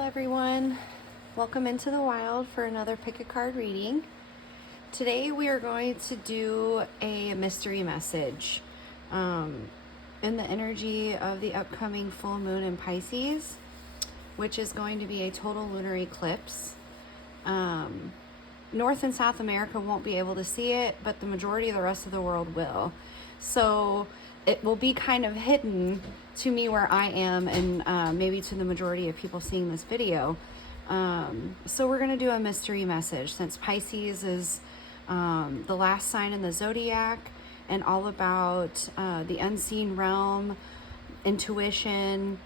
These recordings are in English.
Hello everyone, welcome into the wild for another pick a card reading. Today we are going to do a mystery message in the energy of the upcoming full moon in Pisces, which is going to be a total lunar eclipse. North and South America won't be able to see it, but the majority of the rest of the world will. So it will be kind of hidden to me where I am, and maybe to the majority of people seeing this video. So we're going to do a mystery message, since Pisces is the last sign in the zodiac and all about the unseen realm, intuition,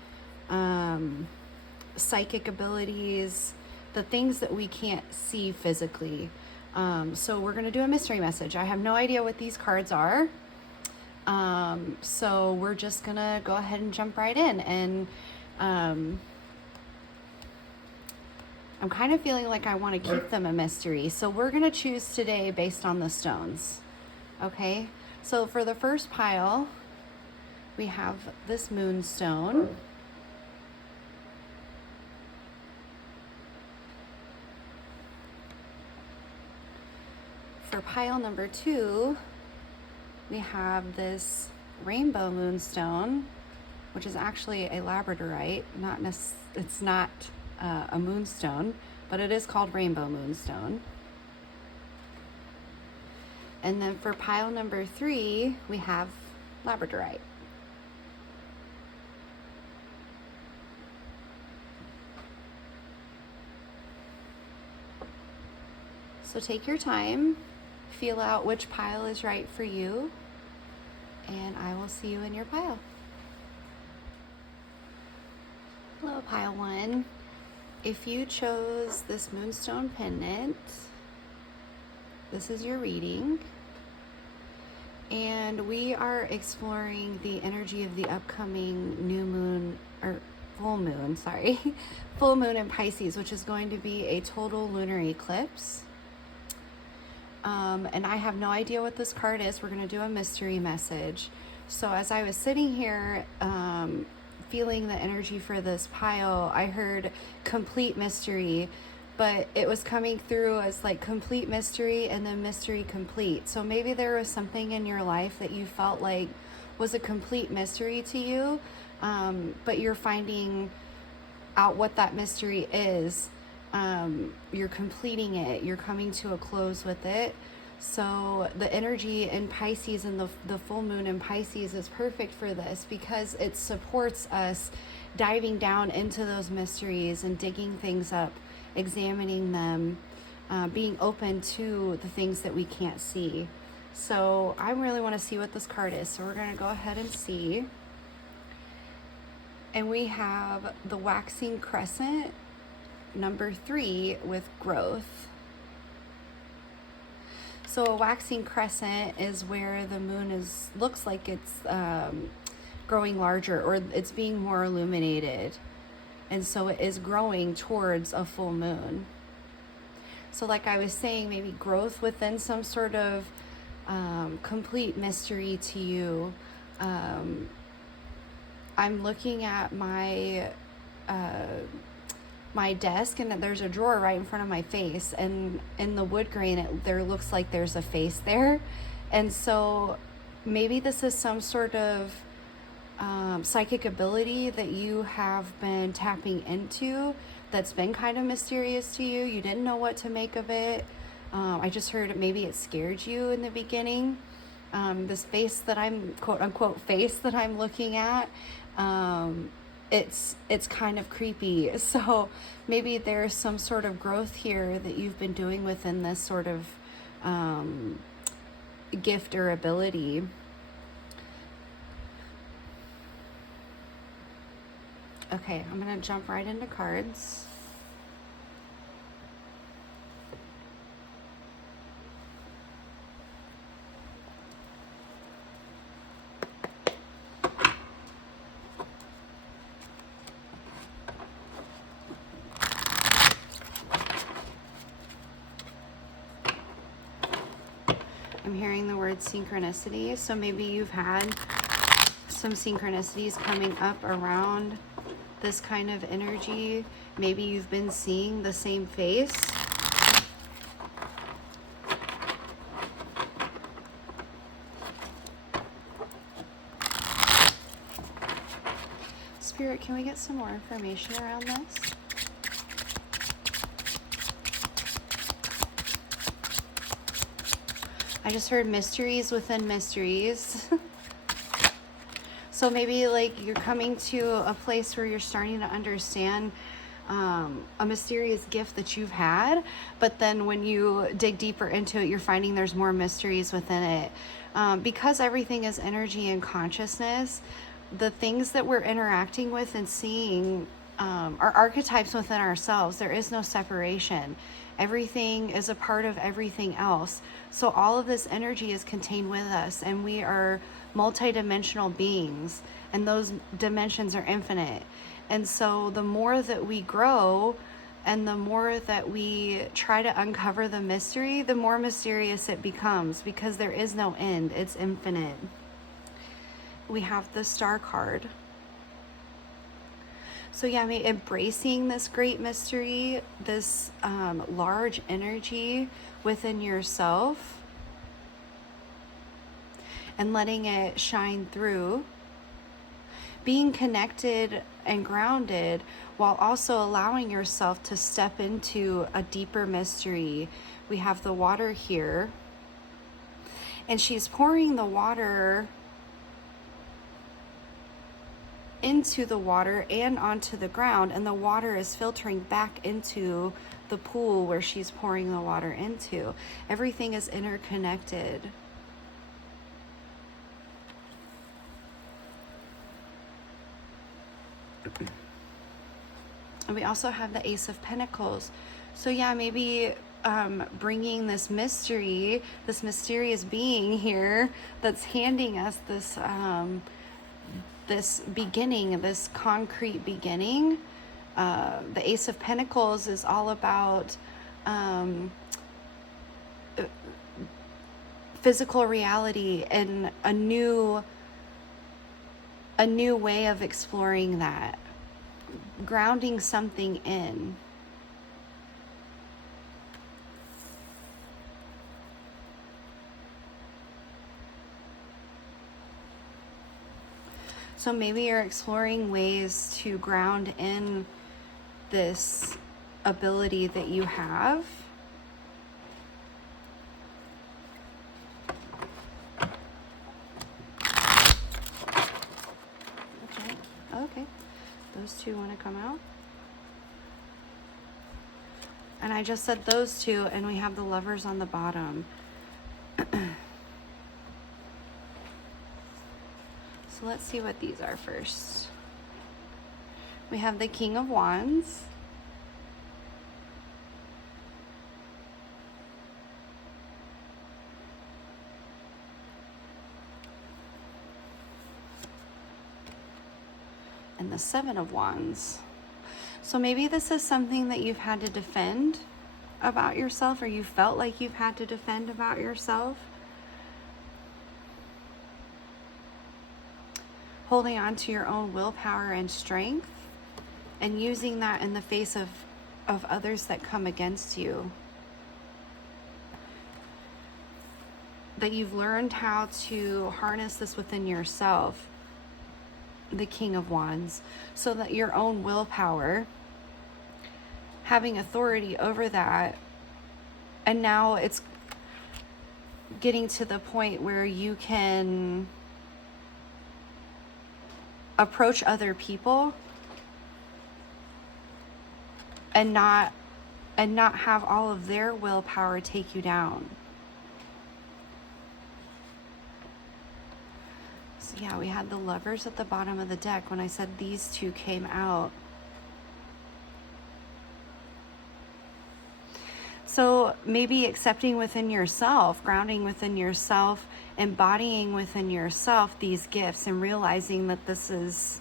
psychic abilities, the things that we can't see physically. So we're going to do a mystery message. I have no idea what these cards are. So we're just gonna go ahead and jump right in, and I'm kind of feeling like I want to keep them a mystery, so we're gonna choose today based on the stones. Okay, so for the first pile we have this moonstone. For pile number 2 we have this rainbow moonstone, which is actually a labradorite. It's not a moonstone, but it is called rainbow moonstone. And then for pile number 3, we have labradorite. So take your time, feel out which pile is right for you, and I will see you in your pile. Hello, pile 1. If you chose this moonstone pendant, this is your reading. And we are exploring the energy of the upcoming new moon, or full moon, sorry, full moon in Pisces, which is going to be a total lunar eclipse. And I have no idea what this card is. We're going to do a mystery message. So as I was sitting here feeling the energy for this pile, I heard complete mystery, but it was coming through as like complete mystery and then mystery complete. So maybe there was something in your life that you felt like was a complete mystery to you, but you're finding out what that mystery is. You're completing it, you're coming to a close with it. So the energy in Pisces and the full moon in Pisces is perfect for this, because it supports us diving down into those mysteries and digging things up, examining them, being open to the things that we can't see. So I really want to see what this card is, so we're going to go ahead and see. And we have the waxing crescent, number 3, with growth. So a waxing crescent is where the moon looks like it's growing larger, or it's being more illuminated, and so it is growing towards a full moon. So like I was saying, maybe growth within some sort of complete mystery to you. I'm looking at my desk, and there's a drawer right in front of my face, and in the wood grain there looks like there's a face there. And so maybe this is some sort of psychic ability that you have been tapping into that's been kind of mysterious to you. You didn't know what to make of it. I just heard maybe it scared you in the beginning. This face that I'm, quote unquote, face that I'm looking at, it's kind of creepy. So maybe there's some sort of growth here that you've been doing within this sort of gift or ability. Okay, I'm gonna jump right into cards. I'm hearing the word synchronicity, so maybe you've had some synchronicities coming up around this kind of energy. Maybe you've been seeing the same face. Spirit, can we get some more information around this? I just heard mysteries within mysteries. So maybe like you're coming to a place where you're starting to understand a mysterious gift that you've had, but then when you dig deeper into it, you're finding there's more mysteries within it. Because everything is energy and consciousness, the things that we're interacting with and seeing are archetypes within ourselves. There is no separation. Everything is a part of everything else. So all of this energy is contained with us, and we are multidimensional beings, and those dimensions are infinite. And so the more that we grow and the more that we try to uncover the mystery, the more mysterious it becomes, because there is no end. It's infinite. We have the Star card. So yeah, embracing this great mystery, this large energy within yourself, and letting it shine through. Being connected and grounded while also allowing yourself to step into a deeper mystery. We have the water here, and she's pouring the water into the water and onto the ground, and the water is filtering back into the pool where she's pouring the water into. Everything is interconnected. And we also have the Ace of Pentacles. So yeah, maybe bringing this mystery, this mysterious being here that's handing us this this beginning, this concrete beginning. The Ace of Pentacles is all about physical reality and a new way of exploring that, grounding something in. So maybe you're exploring ways to ground in this ability that you have. Okay. Those two want to come out. And I just said those two, and we have the Lovers on the bottom. So let's see what these are first. We have the King of Wands. And the Seven of Wands. So maybe this is something that you've had to defend about yourself, or you felt like you've had to defend about yourself. Holding on to your own willpower and strength, and using that in the face of others that come against you. That you've learned how to harness this within yourself, the King of Wands, so that your own willpower, having authority over that, and now it's getting to the point where you can approach other people and not have all of their willpower take you down. So yeah, we had the Lovers at the bottom of the deck when I said these two came out. So maybe accepting within yourself, grounding within yourself, embodying within yourself these gifts, and realizing that this is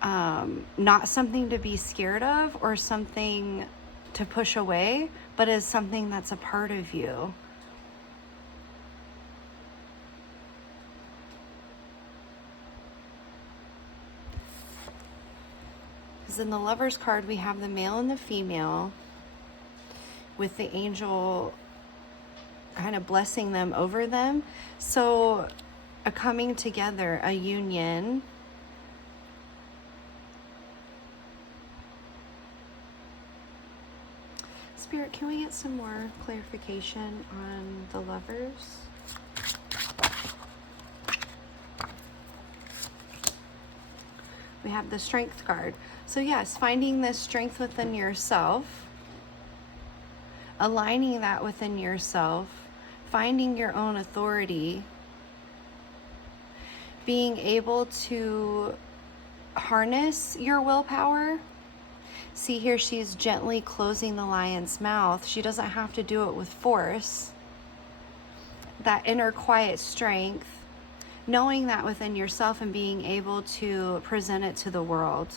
not something to be scared of or something to push away, but is something that's a part of you. Because in the Lovers card, we have the male and the female, with the angel kind of blessing them over them. So a coming together, a union. Spirit, can we get some more clarification on the Lovers? We have the Strength card. So yes, finding this strength within yourself, aligning that within yourself, finding your own authority, being able to harness your willpower. See here, she's gently closing the lion's mouth. She doesn't have to do it with force. That inner quiet strength, knowing that within yourself and being able to present it to the world.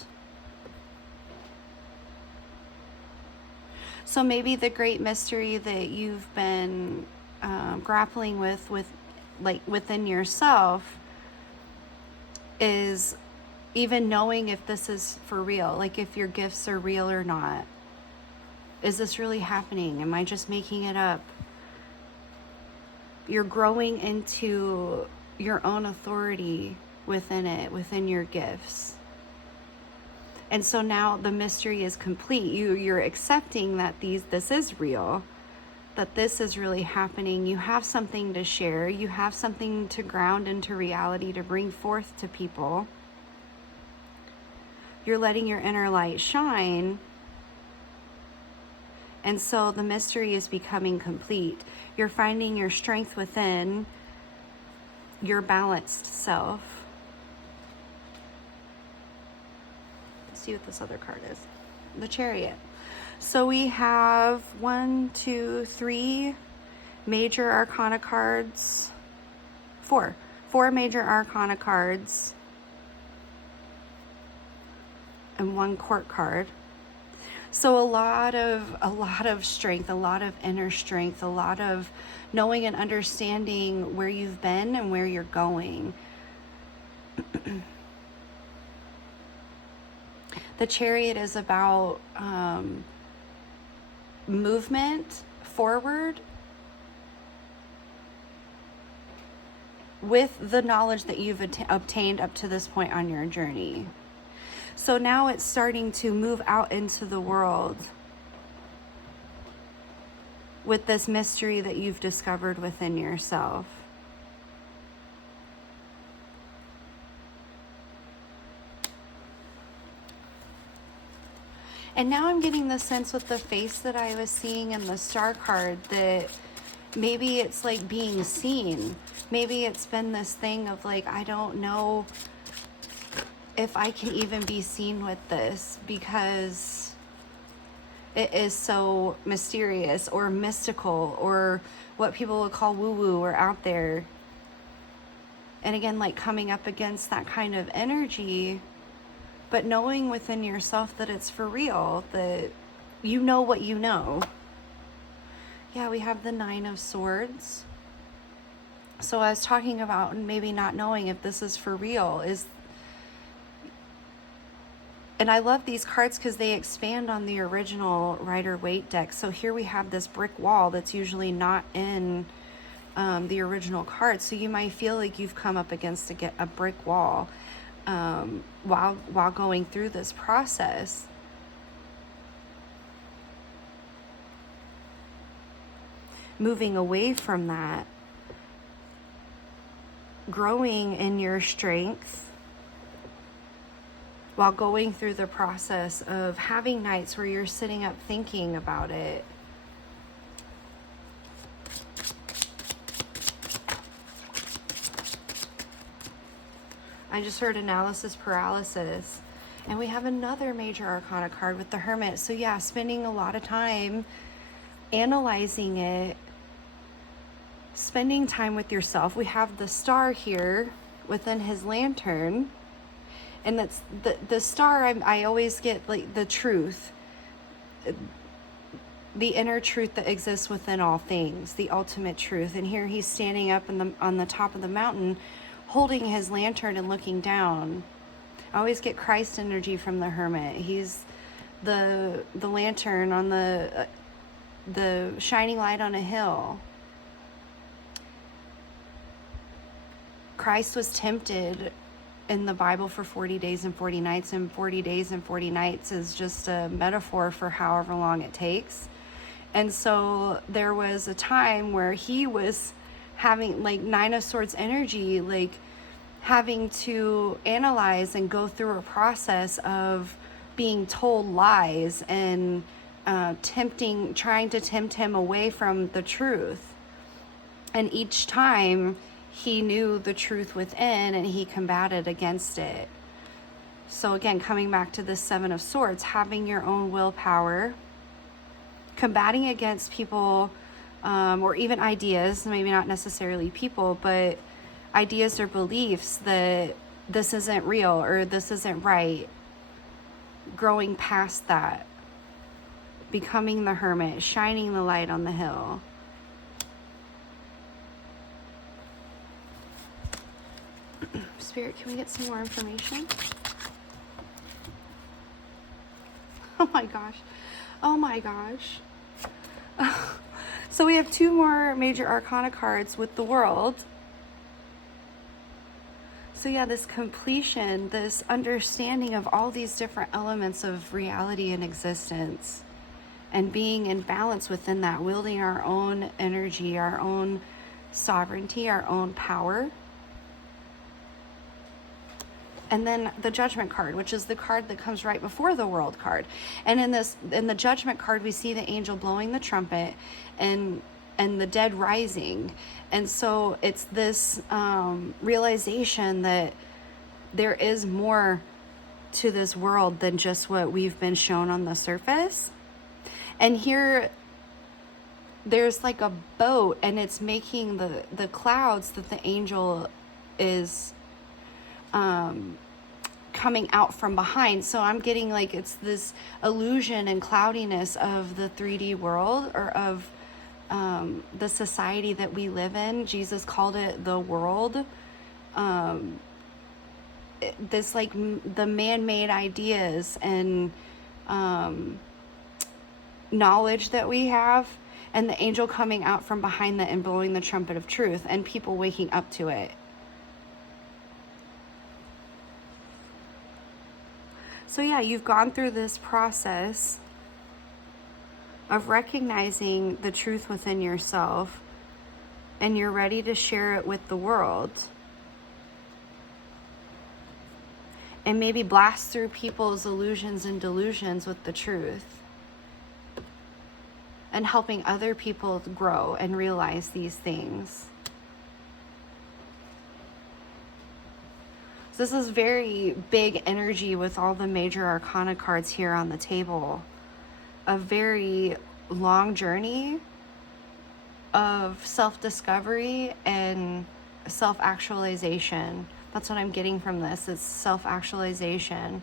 So maybe the great mystery that you've been grappling with like within yourself is even knowing if this is for real, like if your gifts are real or not. Is this really happening? Am I just making it up? You're growing into your own authority within it, within your gifts. And so now the mystery is complete. You're accepting that this is real, that this is really happening. You have something to share. You have something to ground into reality, to bring forth to people. You're letting your inner light shine. And so the mystery is becoming complete. You're finding your strength within your balanced self. Let's see what this other card is. The Chariot. So we have 3 major arcana cards. 4 major arcana cards. And 1 court card. So a lot of strength, a lot of inner strength, a lot of knowing and understanding where you've been and where you're going. The Chariot is about movement forward with the knowledge that you've obtained up to this point on your journey. So now it's starting to move out into the world with this mystery that you've discovered within yourself. And now I'm getting the sense with the face that I was seeing in the Star card that maybe it's like being seen. Maybe it's been this thing of like, I don't know if I can even be seen with this because it is so mysterious or mystical or what people would call woo-woo or out there. And again, like coming up against that kind of energy, but knowing within yourself that it's for real, that you know what you know. Yeah, we have the 9 of Swords. So I was talking about maybe not knowing if this is for real and I love these cards because they expand on the original Rider-Waite deck. So here we have this brick wall that's usually not in the original card. So you might feel like you've come up against a brick wall while going through this process. Moving away from that, growing in your strength, while going through the process of having nights where you're sitting up thinking about it. I just heard analysis paralysis. And we have another major arcana card with the Hermit. So yeah, spending a lot of time analyzing it, spending time with yourself. We have the Star here within his lantern. And that's the star, I always get like the truth, the inner truth that exists within all things, the ultimate truth. And here he's standing up on the top of the mountain, holding his lantern and looking down. I always get Christ energy from the Hermit. He's the lantern on the shining light on a hill. Christ was tempted in the Bible for 40 days and 40 nights, and 40 days and 40 nights is just a metaphor for however long it takes. And so there was a time where he was having like Nine of Swords energy, like having to analyze and go through a process of being told lies and trying to tempt him away from the truth. And each time he knew the truth within and he combated against it. So again, coming back to this Seven of Swords, having your own willpower, combating against people or even ideas, maybe not necessarily people, but ideas or beliefs that this isn't real or this isn't right. Growing past that, becoming the Hermit, shining the light on the hill. Spirit, can we get some more information? Oh my gosh. Oh my gosh. So we have two more major arcana cards with the World. So yeah, this completion, this understanding of all these different elements of reality and existence, and being in balance within that, wielding our own energy, our own sovereignty, our own power. And then the Judgment card, which is the card that comes right before the World card. And in the Judgment card, we see the angel blowing the trumpet and the dead rising. And so it's this realization that there is more to this world than just what we've been shown on the surface. And here there's like a boat, and it's making the clouds that the angel is coming out from behind. So I'm getting like it's this illusion and cloudiness of the 3D world, or of the society that we live in. Jesus called it the world. This like the man-made ideas and knowledge that we have, and the angel coming out from behind that and blowing the trumpet of truth, and people waking up to it. So yeah, you've gone through this process of recognizing the truth within yourself, and you're ready to share it with the world. And maybe blast through people's illusions and delusions with the truth. And helping other people grow and realize these things. So this is very big energy with all the major arcana cards here on the table. A very long journey of self-discovery and self-actualization. That's what I'm getting from this. It's self-actualization.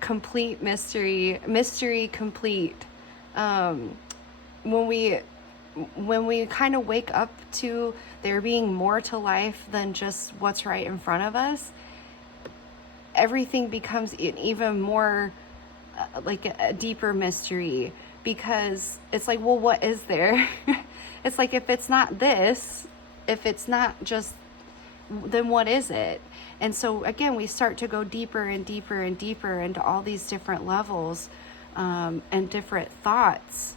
Complete mystery complete. When we kind of wake up to there being more to life than just what's right in front of us, everything becomes an even more like a deeper mystery, because it's like, well, what is there? It's like, if it's not this, if it's not just, then what is it? And so again, we start to go deeper and deeper and deeper into all these different levels and different thoughts,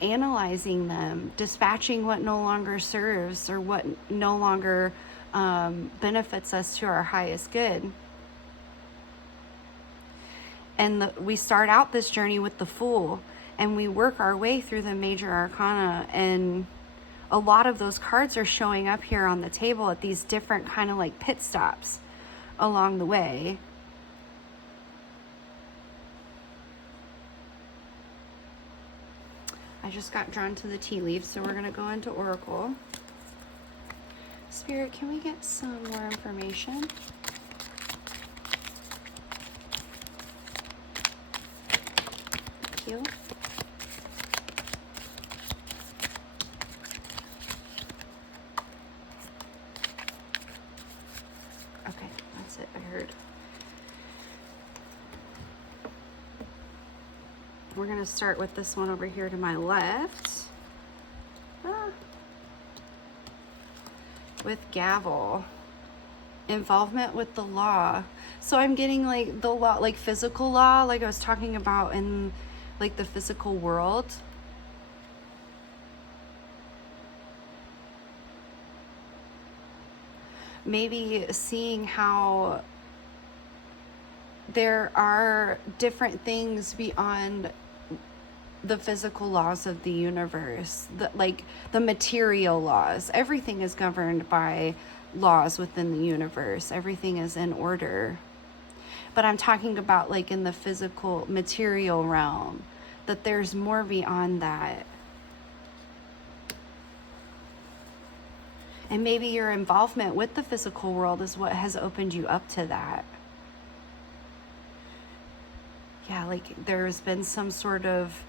analyzing them, dispatching what no longer serves or what no longer benefits us to our highest good. And we start out this journey with the Fool, and we work our way through the major arcana, and a lot of those cards are showing up here on the table at these different kind of like pit stops along the way. I just got drawn to the tea leaves, so we're going to go into Oracle. Spirit, can we get some more information? Thank you. Okay, that's it. We're going to start with this one over here to my left. With gavel. Involvement with the law. So I'm getting like the law, like physical law, like I was talking about in like the physical world. Maybe seeing how there are different things beyond the physical laws of the universe, like the material laws. Everything is governed by laws within the universe. Everything is in order. But I'm talking about like in the physical material realm, that there's more beyond that. And maybe your involvement with the physical world is what has opened you up to that. Yeah, like there's been some sort of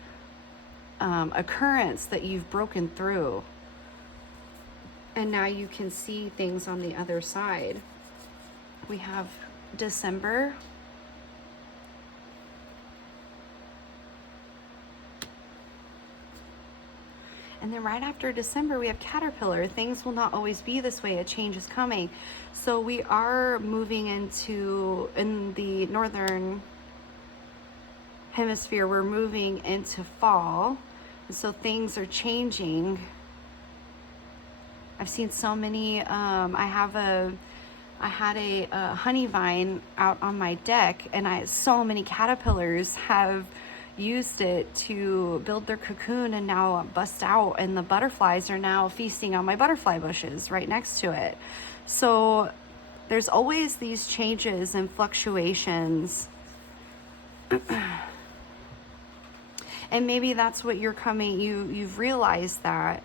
occurrence that you've broken through. And now you can see things on the other side. We have December. And then right after December, we have Caterpillar. Things will not always be this way. A change is coming. So we are moving into, in the northern hemisphere, we're moving into fall. And so things are changing. I've seen so many, I had a honey vine out on my deck, and so many caterpillars have used it to build their cocoon and now bust out, and the butterflies are now feasting on my butterfly bushes right next to it. So there's always these changes and fluctuations. And maybe that's what you're coming, you've realized that.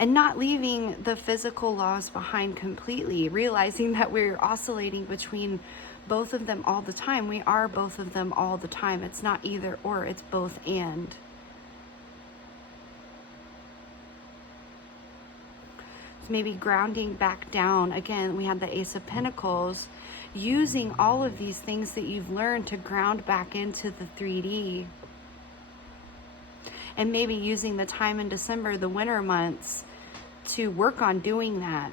And not leaving the physical laws behind completely, realizing that we're oscillating between both of them all the time. We are both of them all the time. It's not either or, it's both and. So maybe grounding back down. Again, we had the Ace of Pentacles, using all of these things that you've learned to ground back into the 3D. And maybe using the time in December, the winter months, to work on doing that,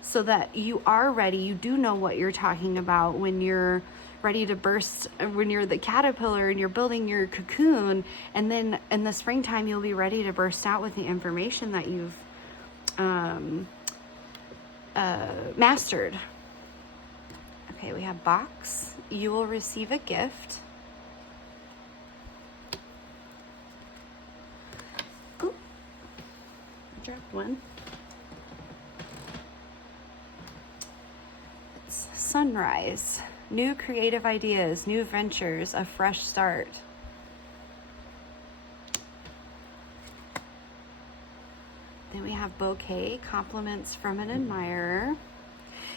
so that you are ready. You do know what you're talking about when you're ready to burst, when you're the caterpillar and you're building your cocoon, and then in the springtime you'll be ready to burst out with the information that you've mastered. Okay, we have box. You will receive a gift. Ooh, I dropped one. It's sunrise. New creative ideas, new ventures, a fresh start. Then we have bouquet, compliments from an admirer.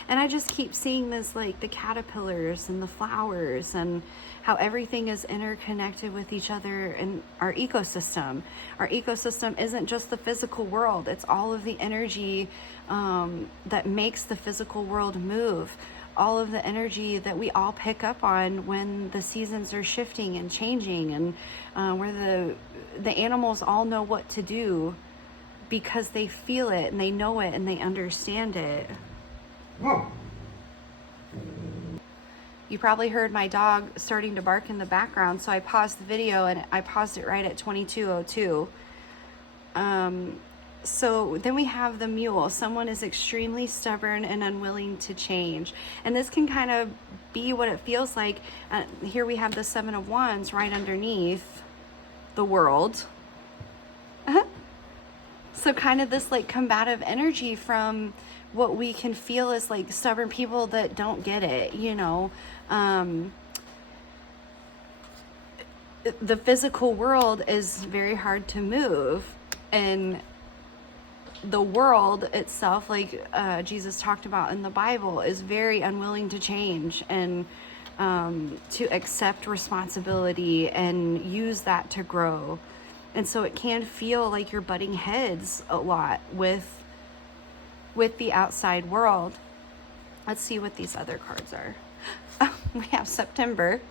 And I just keep seeing this, like the caterpillars and the flowers, and how everything is interconnected with each other in our ecosystem. Our ecosystem isn't just the physical world. It's all of the energy that makes the physical world move. All of the energy that we all pick up on when the seasons are shifting and changing, and where the animals all know what to do because they feel it and they know it and they understand it. You probably heard my dog starting to bark in the background, so I paused the video, and I paused it right at 22:02. So then we have the mule. Someone is extremely stubborn and unwilling to change. And this can kind of be what it feels like. Here we have the Seven of Wands right underneath the world. So kind of this like combative energy from what we can feel as like stubborn people that don't get it, you know. The physical world is very hard to move, and the world itself, like Jesus talked about in the Bible, is very unwilling to change and to accept responsibility and use that to grow. And so it can feel like you're butting heads a lot with the outside world. Let's see what these other cards are. We have September.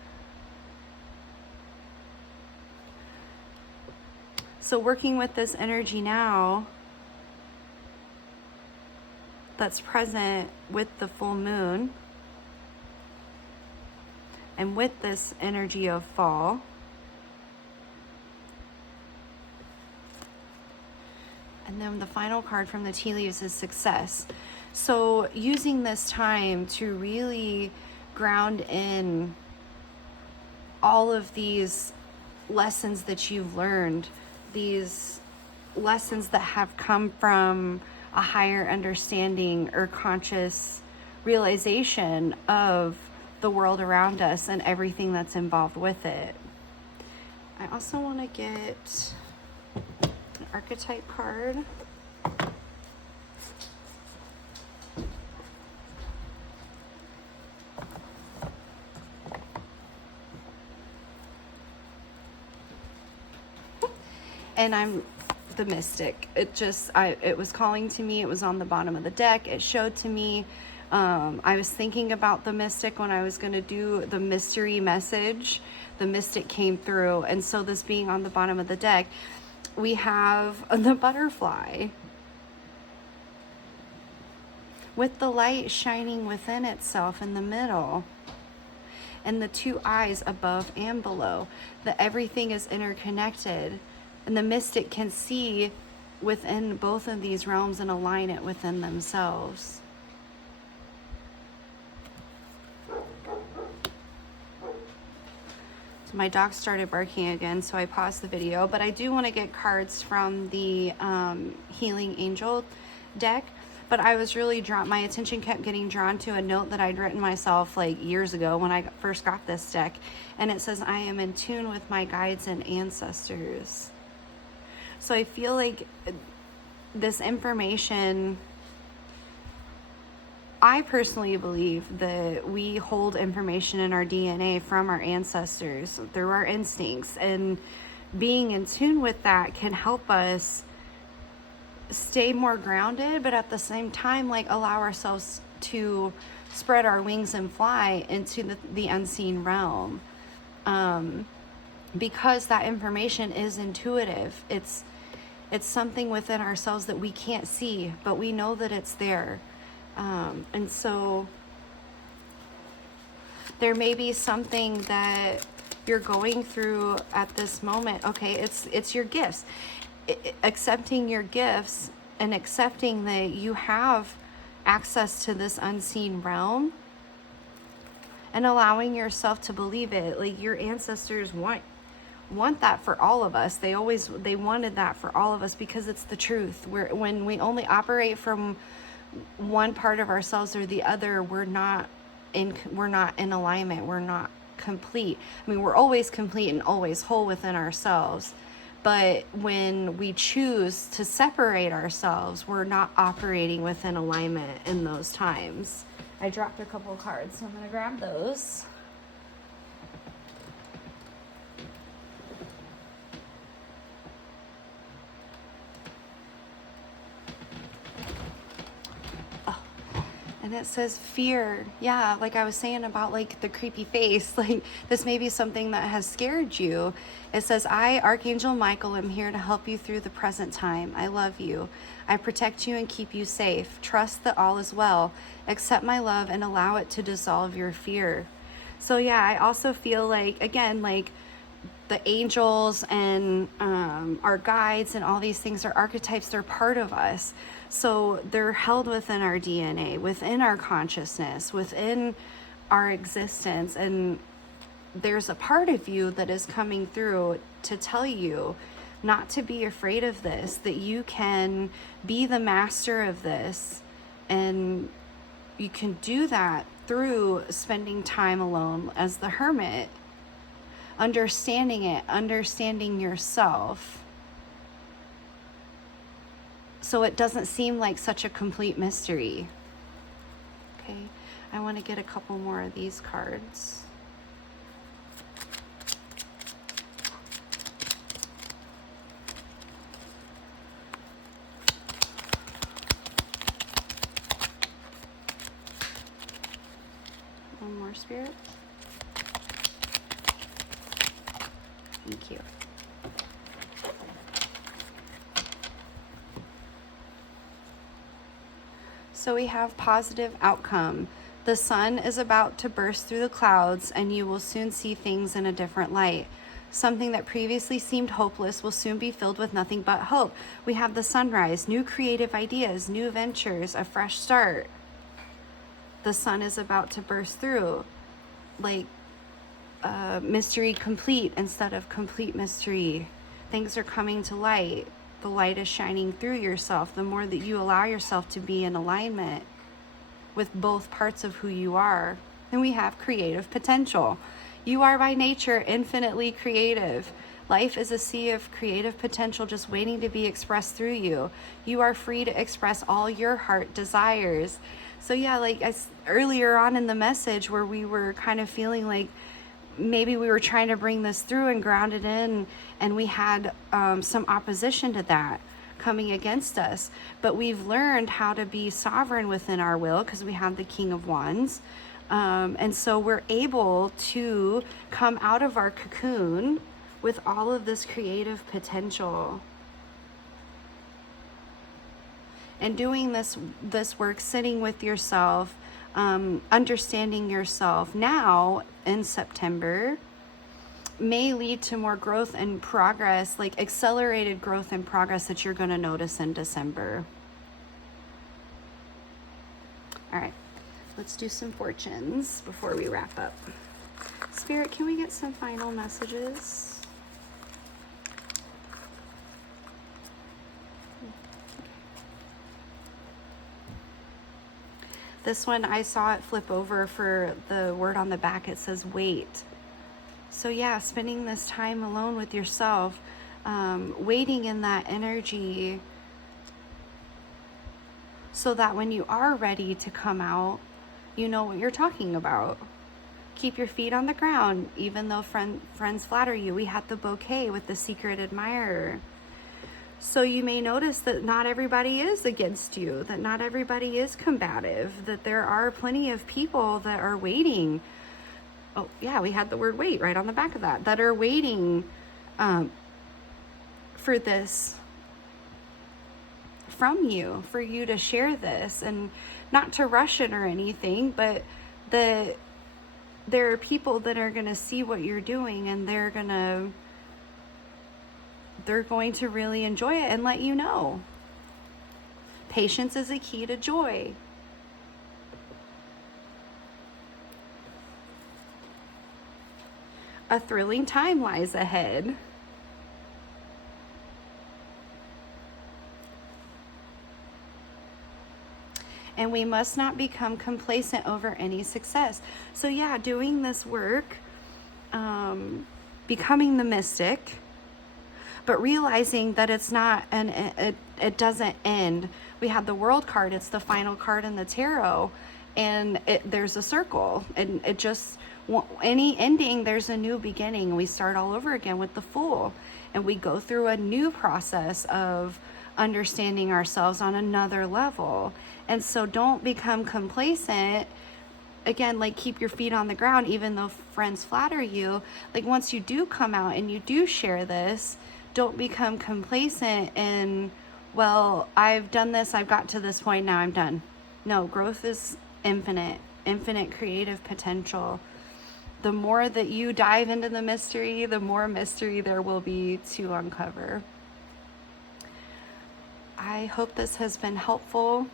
So working with this energy now that's present with the full moon and with this energy of fall. And then the final card from the tea leaves is success. So using this time to really ground in all of these lessons that you've learned, these lessons that have come from a higher understanding or conscious realization of the world around us and everything that's involved with it. I also want to get an archetype card. And I'm the mystic. It was calling to me. It was on the bottom of the deck. It showed to me. I was thinking about the mystic when I was going to do the mystery message. The mystic came through. And so this being on the bottom of the deck, we have the butterfly with the light shining within itself in the middle, and the two eyes above and below, that everything is interconnected. And the mystic can see within both of these realms and align it within themselves. So my dog started barking again, so I paused the video. But I do want to get cards from the Healing Angel deck. But I was really drawn, my attention kept getting drawn to a note that I'd written myself like years ago when I first got this deck. And it says, I am in tune with my guides and ancestors. So I feel like this information, I personally believe that we hold information in our DNA from our ancestors through our instincts, and being in tune with that can help us stay more grounded, but at the same time, like, allow ourselves to spread our wings and fly into the unseen realm. Because that information is intuitive. It's something within ourselves that we can't see, but we know that it's there. And so there may be something that you're going through at this moment. Okay, it's your gifts. Accepting your gifts and accepting that you have access to this unseen realm, and allowing yourself to believe it. Like, your ancestors want that for all of us. They wanted that for all of us, because it's the truth. When we only operate from one part of ourselves or the other, we're not in alignment. We're not complete. I mean, we're always complete and always whole within ourselves. But when we choose to separate ourselves, we're not operating within alignment in those times. I dropped a couple of cards, so I'm going to grab those. And it says fear. Yeah, like I was saying about like the creepy face, like this may be something that has scared you. It says, I, Archangel Michael, am here to help you through the present time. I love you. I protect you and keep you safe. Trust that all is well. Accept my love and allow it to dissolve your fear. So yeah, I also feel like, again, like the angels and our guides and all these things are archetypes. They're part of us. So they're held within our DNA, within our consciousness, within our existence. And there's a part of you that is coming through to tell you not to be afraid of this, that you can be the master of this. And you can do that through spending time alone as the hermit, understanding it, understanding yourself, so it doesn't seem like such a complete mystery. Okay, I want to get a couple more of these cards. One more, Spirit. Thank you. So we have positive outcome. The sun is about to burst through the clouds, and you will soon see things in a different light. Something that previously seemed hopeless will soon be filled with nothing but hope. We have the sunrise, new creative ideas, new ventures, a fresh start. The sun is about to burst through, like mystery complete instead of complete mystery. Things are coming to light. The light is shining through yourself. The more that you allow yourself to be in alignment with both parts of who you are, then we have creative potential. You are by nature infinitely creative. Life is a sea of creative potential just waiting to be expressed through you. You are free to express all your heart desires. So yeah, like earlier on in the message where we were kind of feeling like maybe we were trying to bring this through and ground it in, and we had some opposition to that coming against us. But we've learned how to be sovereign within our will because we have the King of Wands. And so we're able to come out of our cocoon with all of this creative potential. And doing this work, sitting with yourself, understanding yourself now in September may lead to more growth and progress, like accelerated growth and progress that you're going to notice in December. All right, let's do some fortunes before we wrap up. Spirit, can we get some final messages? This one, I saw it flip over for the word on the back. It says wait. So yeah, spending this time alone with yourself, waiting in that energy so that when you are ready to come out, you know what you're talking about. Keep your feet on the ground, even though friends flatter you. We had the bouquet with the secret admirer. So you may notice that not everybody is against you, that not everybody is combative, that there are plenty of people that are waiting. Oh yeah, we had the word wait right on the back of that are waiting for this from you, for you to share this, and not to rush it or anything, but there are people that are going to see what you're doing, and they're going to really enjoy it and let you know. Patience is a key to joy. A thrilling time lies ahead. And we must not become complacent over any success. So yeah, doing this work, becoming the mystic, but realizing that it's not, and it doesn't end. We have the World card. It's the final card in the tarot, and there's a circle, and it just, any ending, there's a new beginning. We start all over again with the Fool, and we go through a new process of understanding ourselves on another level. And so don't become complacent. Again, like, keep your feet on the ground, even though friends flatter you. Like, once you do come out and you do share this, don't become complacent and, well, I've done this, I've got to this point, now I'm done. No, growth is infinite creative potential. The more that you dive into the mystery, the more mystery there will be to uncover. I hope this has been helpful.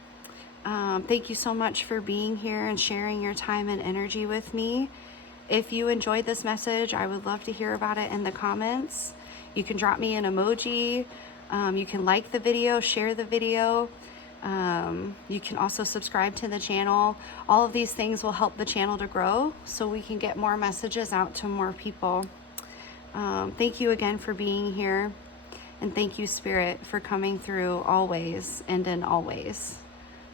Thank you so much for being here and sharing your time and energy with me. If you enjoyed this message, I would love to hear about it in the comments. You can drop me an emoji. You can like the video, share the video. You can also subscribe to the channel. All of these things will help the channel to grow so we can get more messages out to more people. Thank you again for being here. And thank you, Spirit, for coming through always and in always.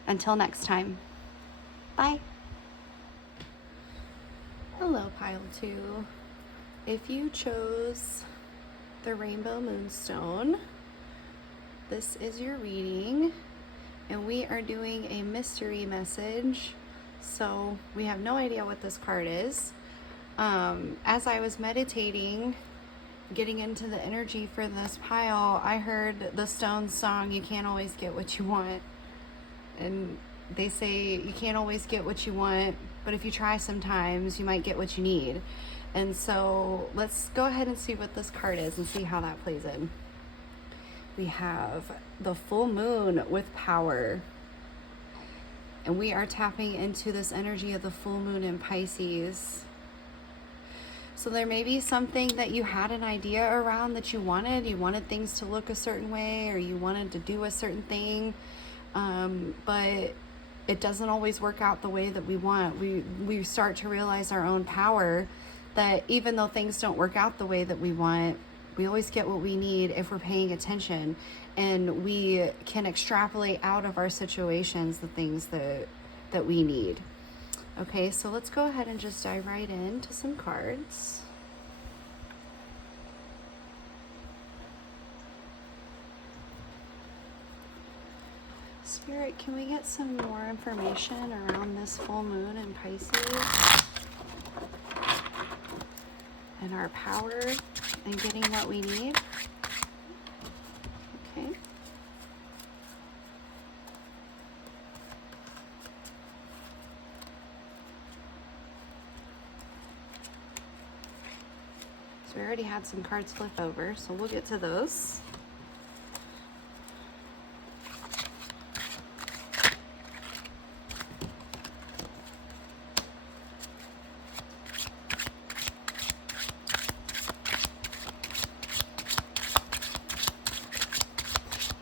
Until next time. Bye. Hello, Pile 2. If you chose the Rainbow Moonstone, this is your reading. And we are doing a mystery message. So we have no idea what this card is. As I was meditating, getting into the energy for this pile, I heard the Stones song, "You Can't Always Get What You Want." And they say you can't always get what you want, but if you try sometimes, you might get what you need. And so let's go ahead and see what this card is and see how that plays in. We have the full moon with power. And we are tapping into this energy of the full moon in Pisces. So there may be something that you had an idea around that you wanted. You wanted things to look a certain way, or you wanted to do a certain thing. But it doesn't always work out the way that we want. We start to realize our own power, that even though things don't work out the way that we want, we always get what we need if we're paying attention, and we can extrapolate out of our situations the things that we need. Okay, so let's go ahead and just dive right into some cards. Spirit, can we get some more information around this full moon in Pisces? And our power and getting what we need. Okay. So we already had some cards flip over, so we'll get to those.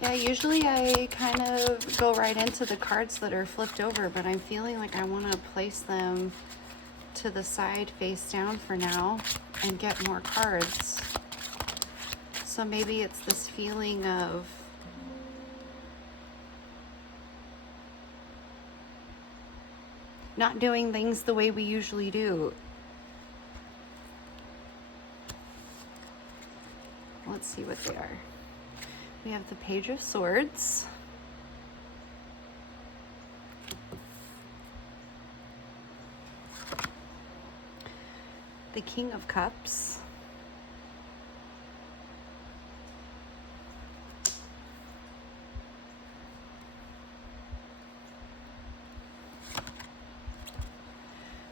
Yeah, usually I kind of go right into the cards that are flipped over, but I'm feeling like I want to place them to the side face down for now and get more cards. So maybe it's this feeling of not doing things the way we usually do. Let's see what they are. We have the Page of Swords. The King of Cups.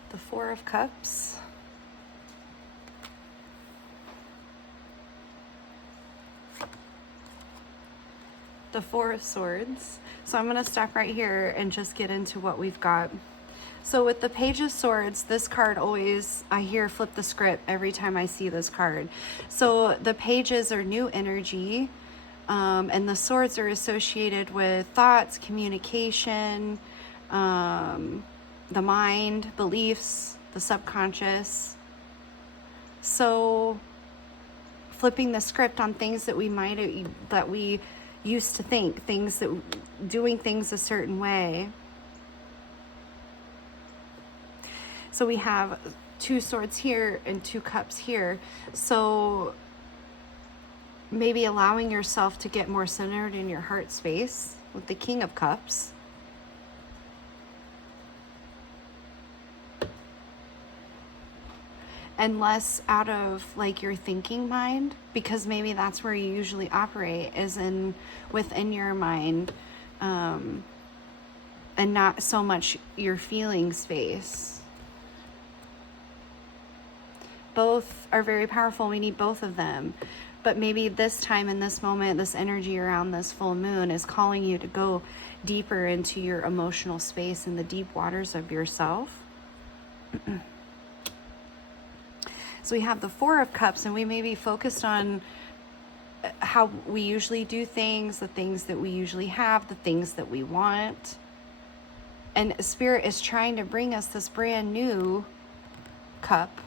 The Four of Cups. The Four of Swords. So I'm going to stop right here and just get into what we've got. So with the Page of Swords, this card always, I hear flip the script every time I see this card. So the pages are new energy, and the swords are associated with thoughts, communication, the mind, beliefs, the subconscious. So flipping the script on things that we used to think, things that doing things a certain way. So we have two swords here and two cups here. So maybe allowing yourself to get more centered in your heart space with the King of Cups. And less out of like your thinking mind, because maybe that's where you usually operate, is within your mind, and not so much your feeling space. Both are very powerful. We need both of them. But maybe this time, in this moment, this energy around this full moon is calling you to go deeper into your emotional space and the deep waters of yourself. So we have the Four of Cups, and we may be focused on how we usually do things, the things that we usually have, the things that we want. And Spirit is trying to bring us this brand new cup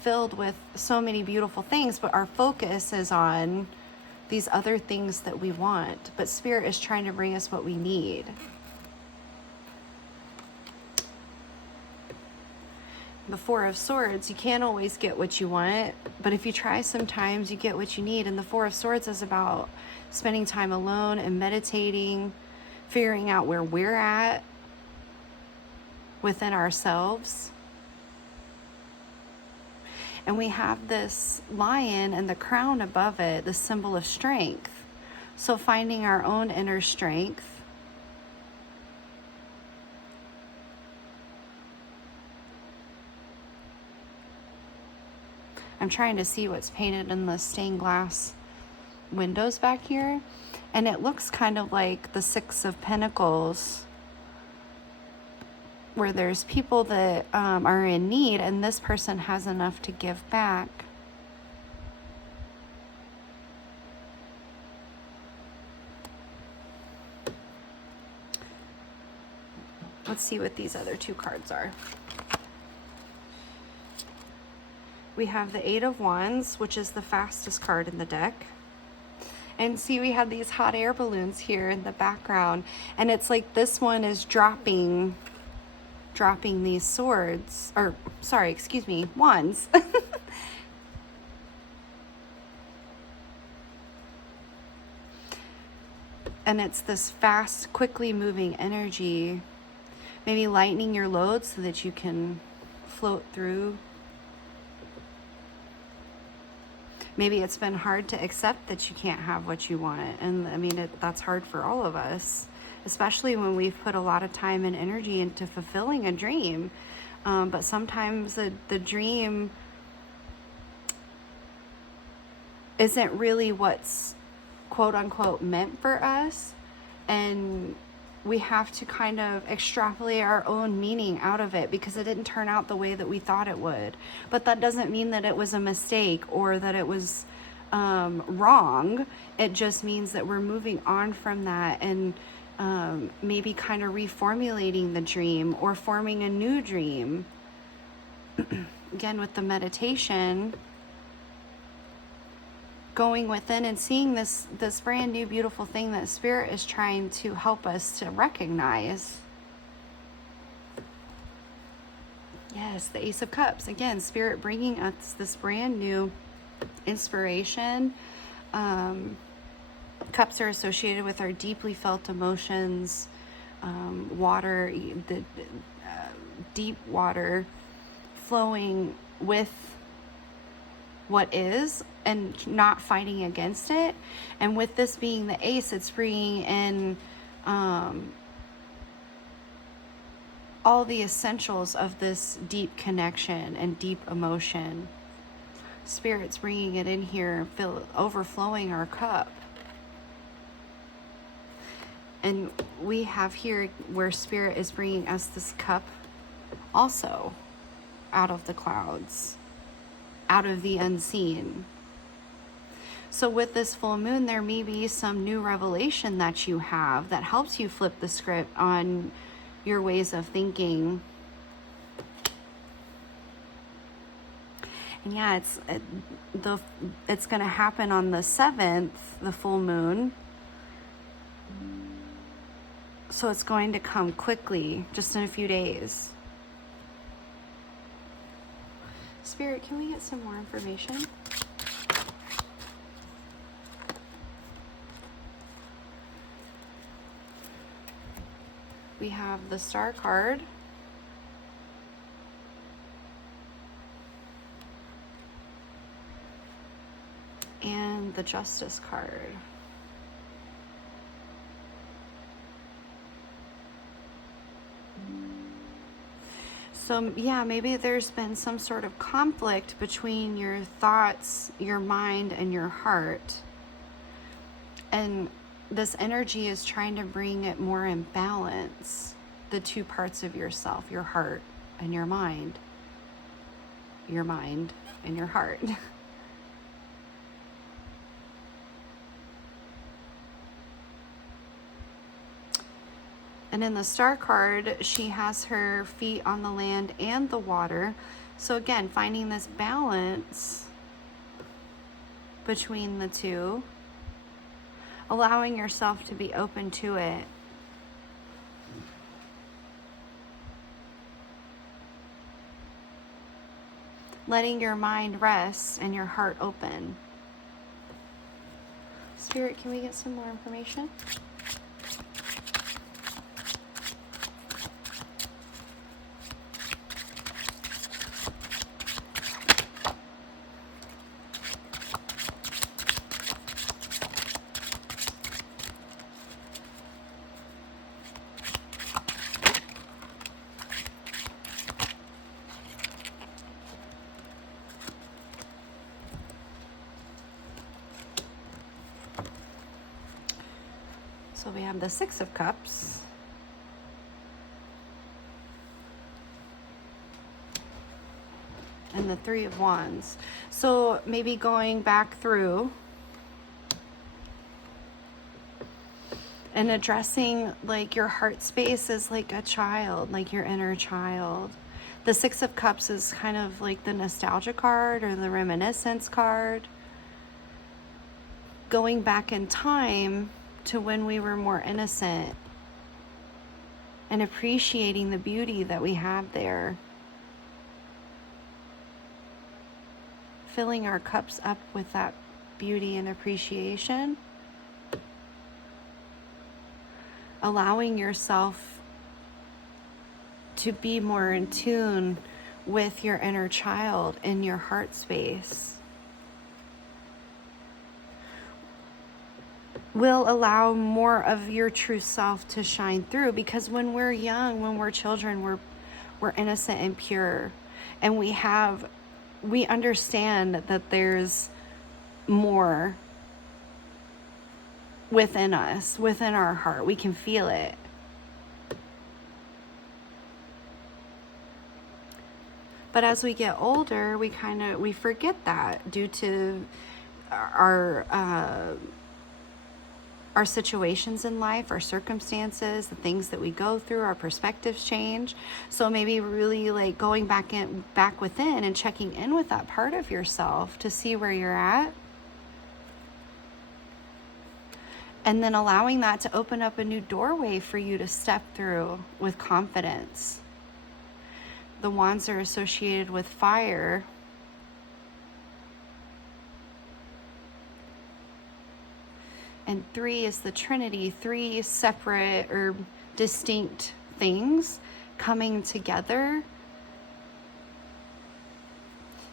filled with so many beautiful things, but our focus is on these other things that we want. But Spirit is trying to bring us what we need. The Four of Swords, you can't always get what you want, but if you try sometimes, you get what you need. And the Four of Swords is about spending time alone and meditating, figuring out where we're at within ourselves. And we have this lion and the crown above it, the symbol of strength. So finding our own inner strength I'm trying to see what's painted in the stained glass windows back here. And it looks kind of like the Six of Pentacles, where there's people that are in need, and this person has enough to give back. Let's see what these other two cards are. We have the Eight of Wands, which is the fastest card in the deck. And see, we have these hot air balloons here in the background. And it's like this one is dropping these swords. Or, sorry, excuse me, wands. And it's this fast, quickly moving energy. Maybe lightening your load so that you can float through. Maybe it's been hard to accept that you can't have what you want. And I mean, that's hard for all of us, especially when we've put a lot of time and energy into fulfilling a dream. But sometimes the dream isn't really what's quote unquote meant for us. And we have to kind of extrapolate our own meaning out of it because it didn't turn out the way that we thought it would. But that doesn't mean that it was a mistake or that it was wrong. It just means that we're moving on from that and maybe kind of reformulating the dream or forming a new dream. Again, with the meditation, going within and seeing this brand new beautiful thing that Spirit is trying to help us to recognize. Yes, the Ace of Cups. Again, Spirit bringing us this brand new inspiration. Cups are associated with our deeply felt emotions. Water, the deep water flowing with what is and not fighting against it. And with this being the Ace, it's bringing in all the essentials of this deep connection and deep emotion. Spirit's bringing it in here, overflowing our cup. And we have here where Spirit is bringing us this cup also out of the clouds, out of the unseen. So with this full moon, there may be some new revelation that you have that helps you flip the script on your ways of thinking. And yeah, it's going to happen on the 7th, the full moon. So it's going to come quickly, just in a few days. Spirit, can we get some more information? We have the Star card. And the Justice card. So yeah, maybe there's been some sort of conflict between your thoughts, your mind, and your heart. And this energy is trying to bring it more in balance, the two parts of yourself, your heart and your mind and your heart. And in the Star card, she has her feet on the land and the water. So again, finding this balance between the two, allowing yourself to be open to it. Letting your mind rest and your heart open. Spirit, can we get some more information? So we have the Six of Cups. And the Three of Wands. So maybe going back through and addressing like your heart space as like a child, like your inner child. The Six of Cups is kind of like the nostalgia card or the reminiscence card. Going back in time to when we were more innocent and appreciating the beauty that we have there. Filling our cups up with that beauty and appreciation. Allowing yourself to be more in tune with your inner child in your heart space will allow more of your true self to shine through, because when we're young, when we're children, we're innocent and pure, and we understand that there's more within us, within our heart. We can feel it. But as we get older, we forget that due to our situations in life, our circumstances, the things that we go through, our perspectives change. So maybe really like going back within and checking in with that part of yourself to see where you're at. And then allowing that to open up a new doorway for you to step through with confidence. The wands are associated with fire. And 3 is the Trinity, 3 separate or distinct things coming together.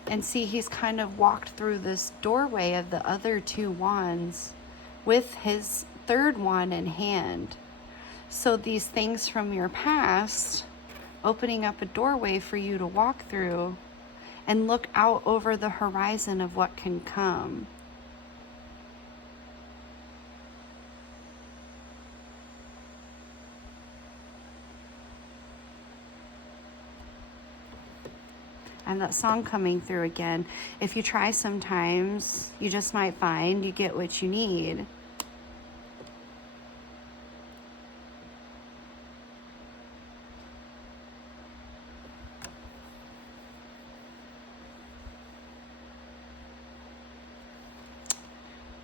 And see, he's kind of walked through this doorway of the other 2 wands with his 3rd wand in hand. So these things from your past, opening up a doorway for you to walk through and look out over the horizon of what can come. And that song coming through again. If you try sometimes, you just might find you get what you need.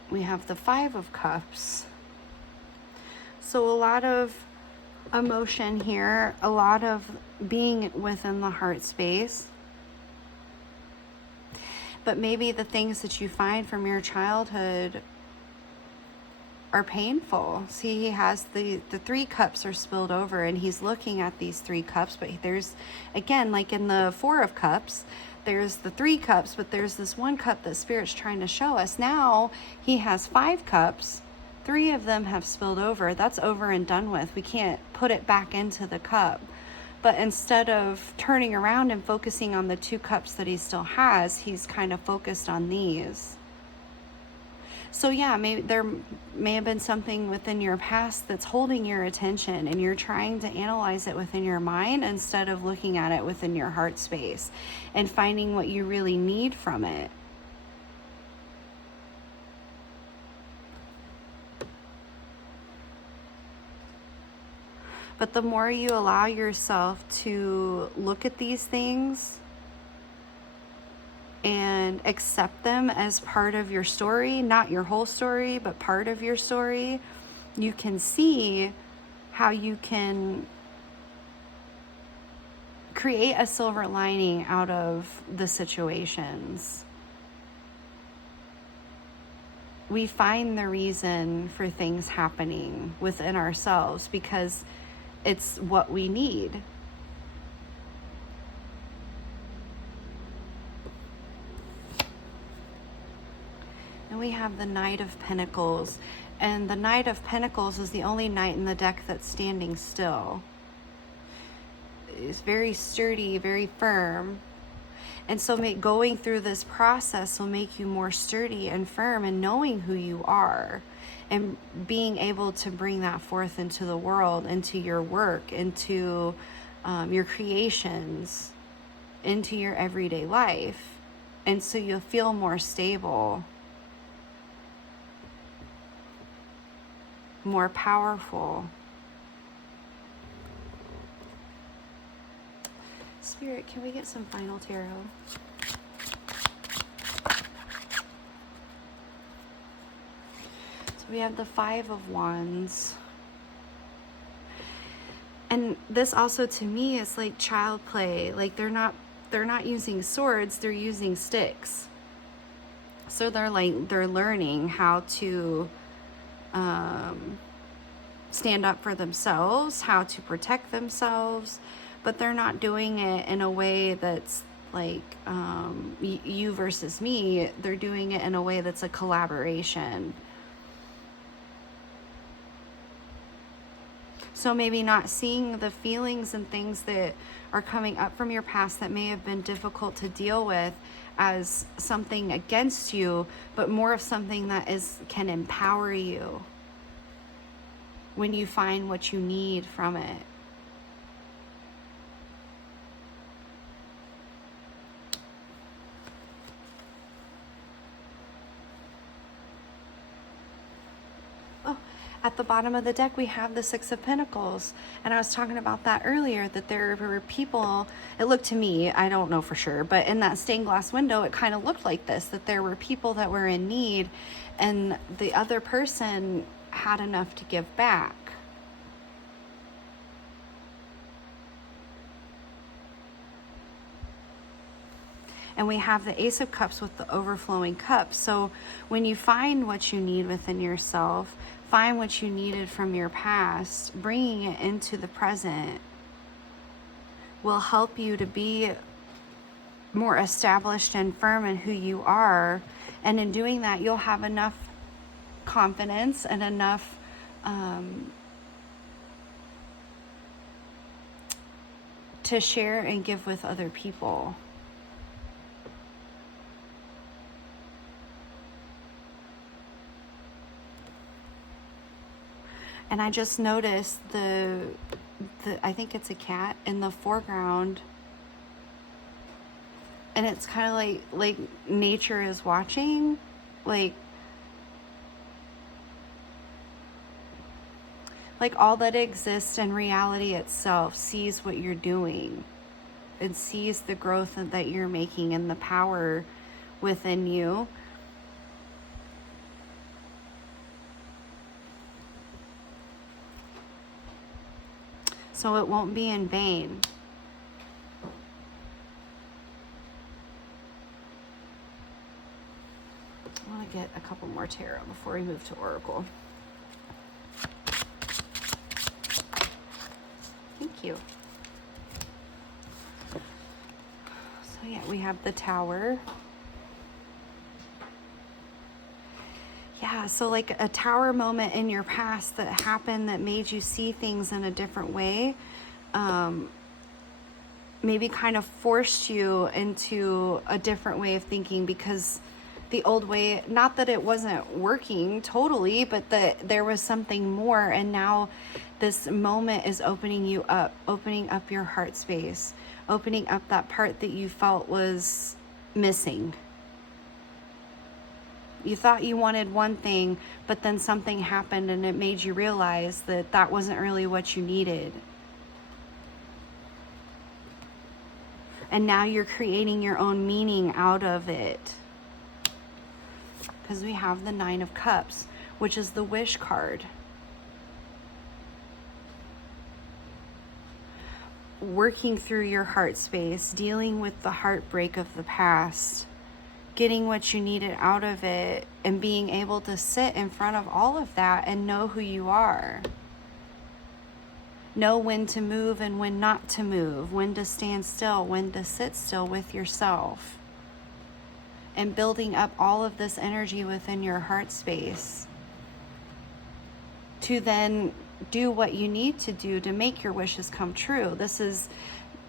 We have the 5 of Cups. So a lot of emotion here, a lot of being within the heart space. But maybe the things that you find from your childhood are painful. See, he has the 3 cups are spilled over, and he's looking at these 3 cups, but there's, again, like in the 4 of Cups, there's the 3 cups, but there's this 1 cup that Spirit's trying to show us. Now he has 5 cups. 3 of them have spilled over. That's over and done with. We can't put it back into the cup. But instead of turning around and focusing on the 2 cups that he still has, he's kind of focused on these. So yeah, maybe there may have been something within your past that's holding your attention, and you're trying to analyze it within your mind instead of looking at it within your heart space and finding what you really need from it. But the more you allow yourself to look at these things and accept them as part of your story, not your whole story, but part of your story, you can see how you can create a silver lining out of the situations. We find the reason for things happening within ourselves because it's what we need. And we have the Knight of Pentacles. And the Knight of Pentacles is the only knight in the deck that's standing still. It's very sturdy, very firm. And so going through this process will make you more sturdy and firm in knowing who you are and being able to bring that forth into the world, into your work, into your creations, into your everyday life. And so you'll feel more stable, more powerful. Spirit, can we get some final tarot? So we have the Five of Wands. And this also to me is like child play. Like they're not using swords, they're using sticks. So they're learning how to stand up for themselves, how to protect themselves, but they're not doing it in a way that's like you versus me. They're doing it in a way that's a collaboration. So maybe not seeing the feelings and things that are coming up from your past that may have been difficult to deal with as something against you, but more of something that can empower you when you find what you need from it. At the bottom of the deck, we have the Six of Pentacles. And I was talking about that earlier, that there were people, it looked to me, I don't know for sure, but in that stained glass window, it kind of looked like this, that there were people that were in need and the other person had enough to give back. And we have the Ace of Cups with the overflowing cup. So when you find what you need within yourself, find what you needed from your past, bringing it into the present will help you to be more established and firm in who you are. And in doing that, you'll have enough confidence and enough to share and give with other people. And I just noticed I think it's a cat in the foreground. And it's kind of like nature is watching. Like all that exists in reality itself sees what you're doing. It sees the growth that you're making and the power within you. So it won't be in vain. I want to get a couple more tarot before we move to Oracle. Thank you. So yeah, we have the Tower. Yeah, so like a tower moment in your past that happened that made you see things in a different way, maybe kind of forced you into a different way of thinking, because the old way, not that it wasn't working totally, but that there was something more. And now this moment is opening up your heart space, opening up that part that you felt was missing. You thought you wanted one thing, but then something happened and it made you realize that that wasn't really what you needed. And now you're creating your own meaning out of it. Because we have the Nine of Cups, which is the wish card. Working through your heart space, dealing with the heartbreak of the past, getting what you needed out of it, and being able to sit in front of all of that and know who you are. Know when to move and when not to move, when to stand still, when to sit still with yourself. And building up all of this energy within your heart space to then do what you need to do to make your wishes come true. This is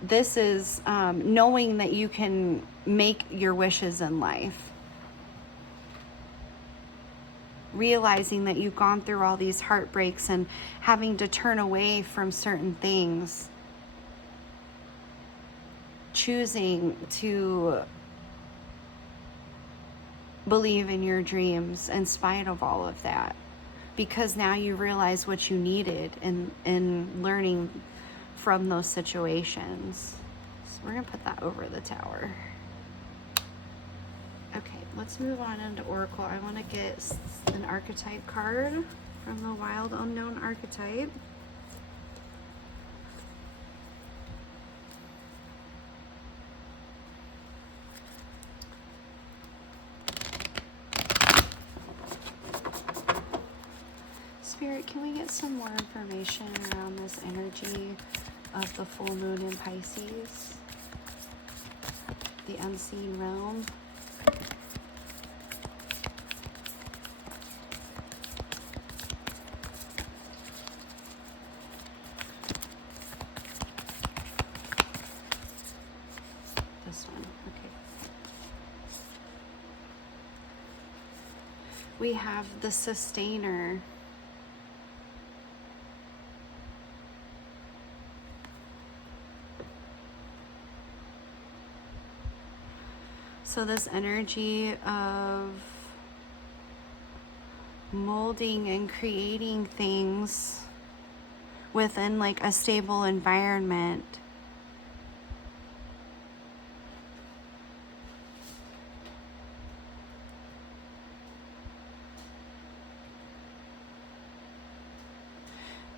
this is knowing that you can make your wishes in life. Realizing that you've gone through all these heartbreaks and having to turn away from certain things. Choosing to believe in your dreams in spite of all of that. Because now you realize what you needed in learning from those situations. So we're going to put that over the tower. Okay, let's move on into Oracle. I want to get an archetype card from the Wild Unknown archetype. Spirit, can we get some more information around this energy of the full moon in Pisces? The unseen realm. This one, okay. We have the Sustainer. So this energy of molding and creating things within like a stable environment.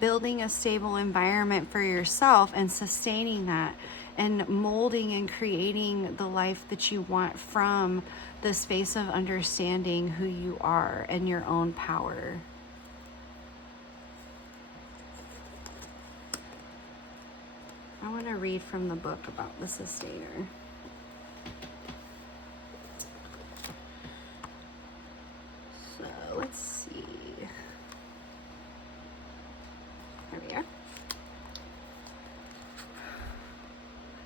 Building a stable environment for yourself and sustaining that, and molding and creating the life that you want from the space of understanding who you are and your own power. I want to read from the book about the Sustainer. So let's see. There we are.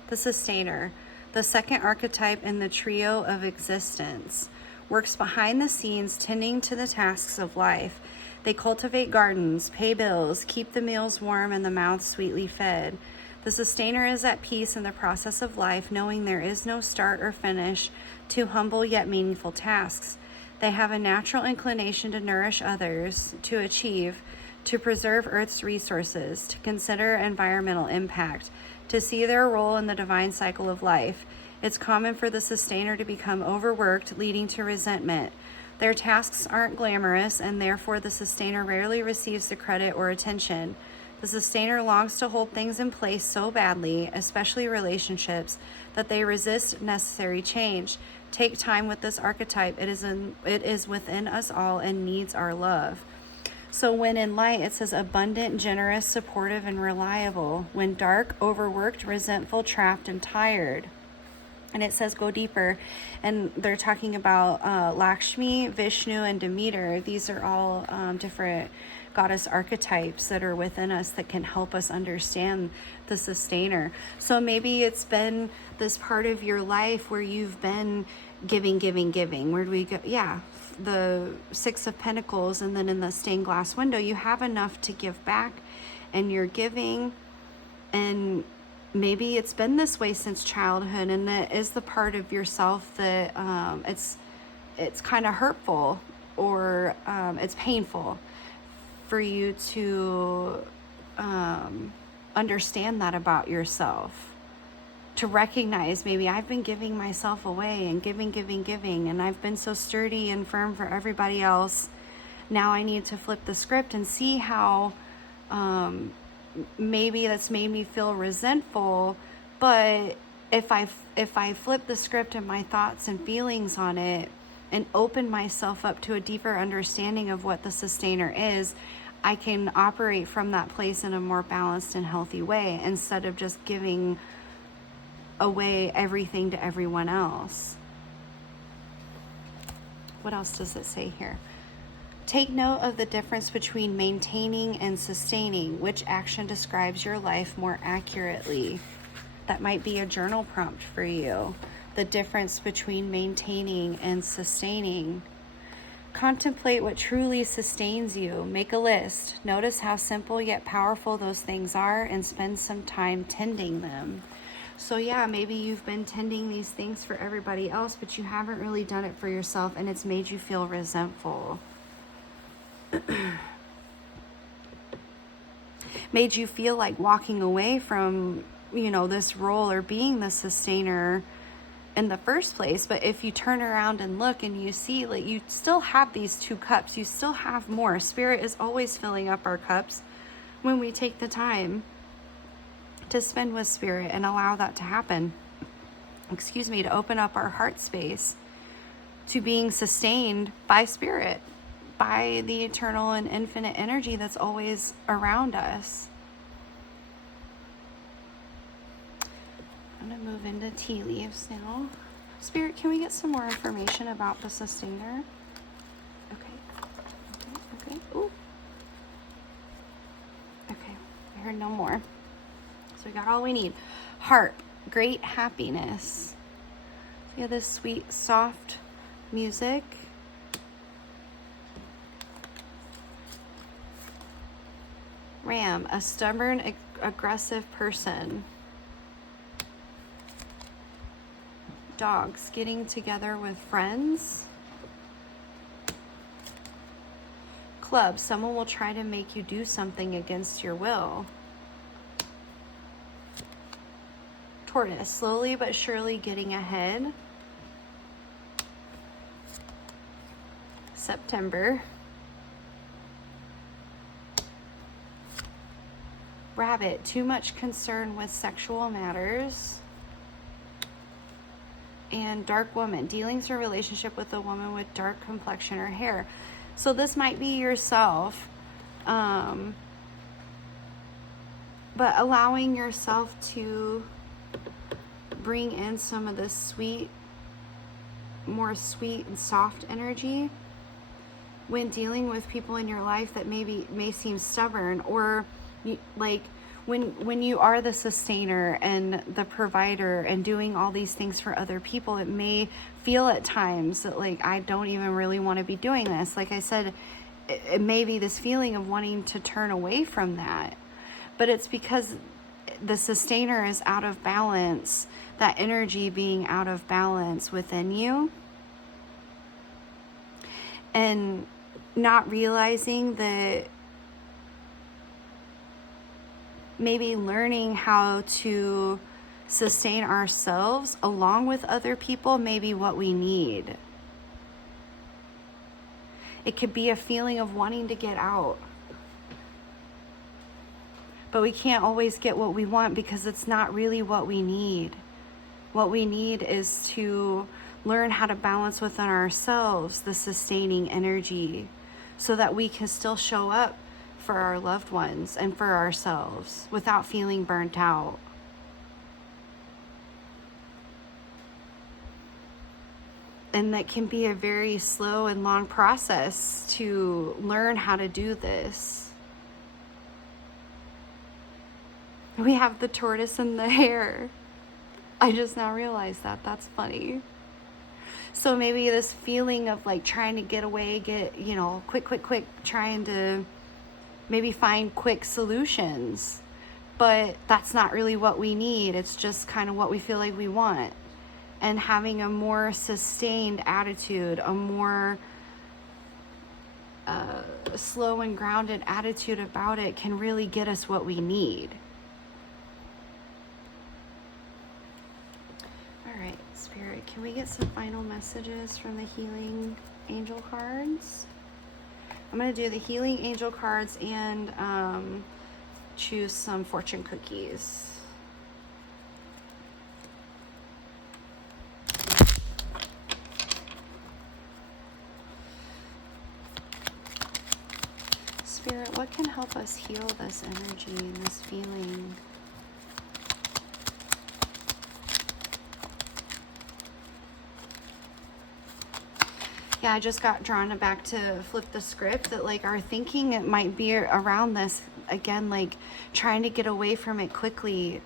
The Sustainer, the second archetype in the trio of existence, works behind the scenes tending to the tasks of life. They cultivate gardens, pay bills, keep the meals warm and the mouths sweetly fed. The Sustainer is at peace in the process of life, knowing there is no start or finish to humble yet meaningful tasks. They have a natural inclination to nourish others, to achieve, to preserve Earth's resources, to consider environmental impact, to see their role in the divine cycle of life. It's common for the Sustainer to become overworked, leading to resentment. Their tasks aren't glamorous, and therefore the Sustainer rarely receives the credit or attention. The Sustainer longs to hold things in place so badly, especially relationships, that they resist necessary change. Take time with this archetype. It is within us all and needs our love. So when in light, it says abundant, generous, supportive, and reliable. When dark, overworked, resentful, trapped, and tired. And it says go deeper. And they're talking about Lakshmi, Vishnu, and Demeter. These are all different goddess archetypes that are within us that can help us understand the Sustainer. So maybe it's been this part of your life where you've been giving. Where do we go? Yeah, the Six of Pentacles, and then in the stained glass window, you have enough to give back, and you're giving, and maybe it's been this way since childhood, and that is the part of yourself that it's kind of hurtful, or it's painful for you to understand that about yourself. To recognize, maybe I've been giving myself away and giving, and I've been so sturdy and firm for everybody else. Now I need to flip the script and see how maybe that's made me feel resentful. But if I flip the script and my thoughts and feelings on it and open myself up to a deeper understanding of what the Sustainer is, I can operate from that place in a more balanced and healthy way, instead of just giving away everything to everyone else. What else does it say here? Take note of the difference between maintaining and sustaining. Which action describes your life more accurately? That might be a journal prompt for you. The difference between maintaining and sustaining. Contemplate what truly sustains you. Make a list. Notice how simple yet powerful those things are and spend some time tending them. So yeah, maybe you've been tending these things for everybody else, but you haven't really done it for yourself, and it's made you feel resentful. Made you feel like walking away from, this role or being the sustainer in the first place. But if you turn around and look and you see, like, you still have these 2 cups, you still have more. Spirit is always filling up our cups when we take the time to spend with Spirit and allow that to happen. To open up our heart space to being sustained by Spirit, by the eternal and infinite energy that's always around us. I'm going to move into tea leaves now. Spirit, can we get some more information about the sustainer? Okay. Ooh. Okay, I heard no more. So we got all we need. Harp, great happiness. So you have this sweet, soft music. Ram, a stubborn, aggressive person. Dogs, getting together with friends. Club, someone will try to make you do something against your will. Tortoise, slowly but surely getting ahead. September. Rabbit, too much concern with sexual matters. And dark woman, dealings or relationship with a woman with dark complexion or hair. So this might be yourself, but allowing yourself to bring in some of this more sweet and soft energy when dealing with people in your life that may seem stubborn, or like when you are the sustainer and the provider and doing all these things for other people, it may feel at times that, like, I don't even really want to be doing this. Like I said, it may be this feeling of wanting to turn away from that, but it's because the sustainer is out of balance, that energy being out of balance within you, and not realizing that maybe learning how to sustain ourselves along with other people may be what we need. It could be a feeling of wanting to get out, but we can't always get what we want because it's not really what we need. What we need is to learn how to balance within ourselves the sustaining energy so that we can still show up for our loved ones and for ourselves without feeling burnt out. And that can be a very slow and long process to learn how to do this. We have the tortoise and the hare. I just now realized that. That's funny. So maybe this feeling of like trying to get away, quick, trying to maybe find quick solutions, but that's not really what we need. It's just kind of what we feel like we want. And having a more sustained attitude, a more slow and grounded attitude about it can really get us what we need. All right, Spirit, can we get some final messages from the healing angel cards? I'm going to do the healing angel cards and choose some fortune cookies. Spirit, what can help us heal this energy and this feeling? Yeah, I just got drawn back to flip the script that, like, our thinking, it might be around this again, like trying to get away from it quickly,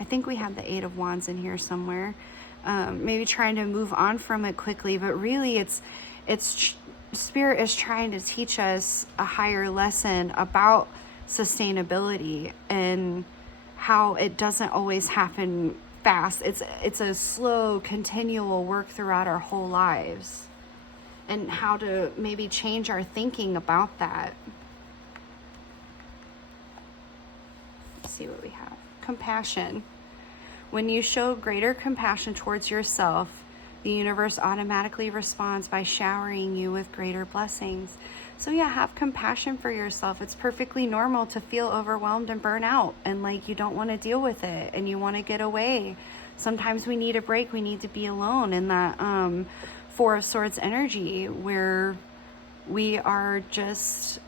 I think we have the Eight of Wands in here somewhere. Maybe trying to move on from it quickly, but really it's Spirit is trying to teach us a higher lesson about sustainability and how it doesn't always happen fast. It's a slow, continual work throughout our whole lives, and how to maybe change our thinking about that. Let's see what we have. Compassion. When you show greater compassion towards yourself, the universe automatically responds by showering you with greater blessings. So yeah, have compassion for yourself. It's perfectly normal to feel overwhelmed and burn out and like you don't want to deal with it and you want to get away. Sometimes we need a break. We need to be alone in that Four of Swords energy where we are just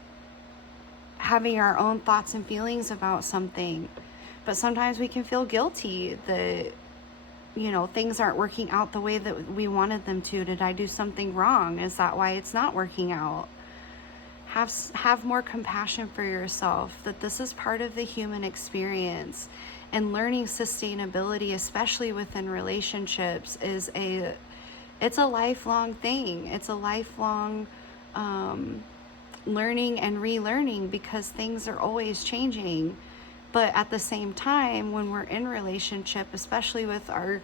having our own thoughts and feelings about something. But sometimes we can feel guilty that, you know, things aren't working out the way that we wanted them to. Did I do something wrong? Is that why it's not working out? Have more compassion for yourself, that this is part of the human experience. And learning sustainability, especially within relationships, it's a lifelong thing. It's a lifelong learning and relearning, because things are always changing. But at the same time, when we're in relationship, especially with our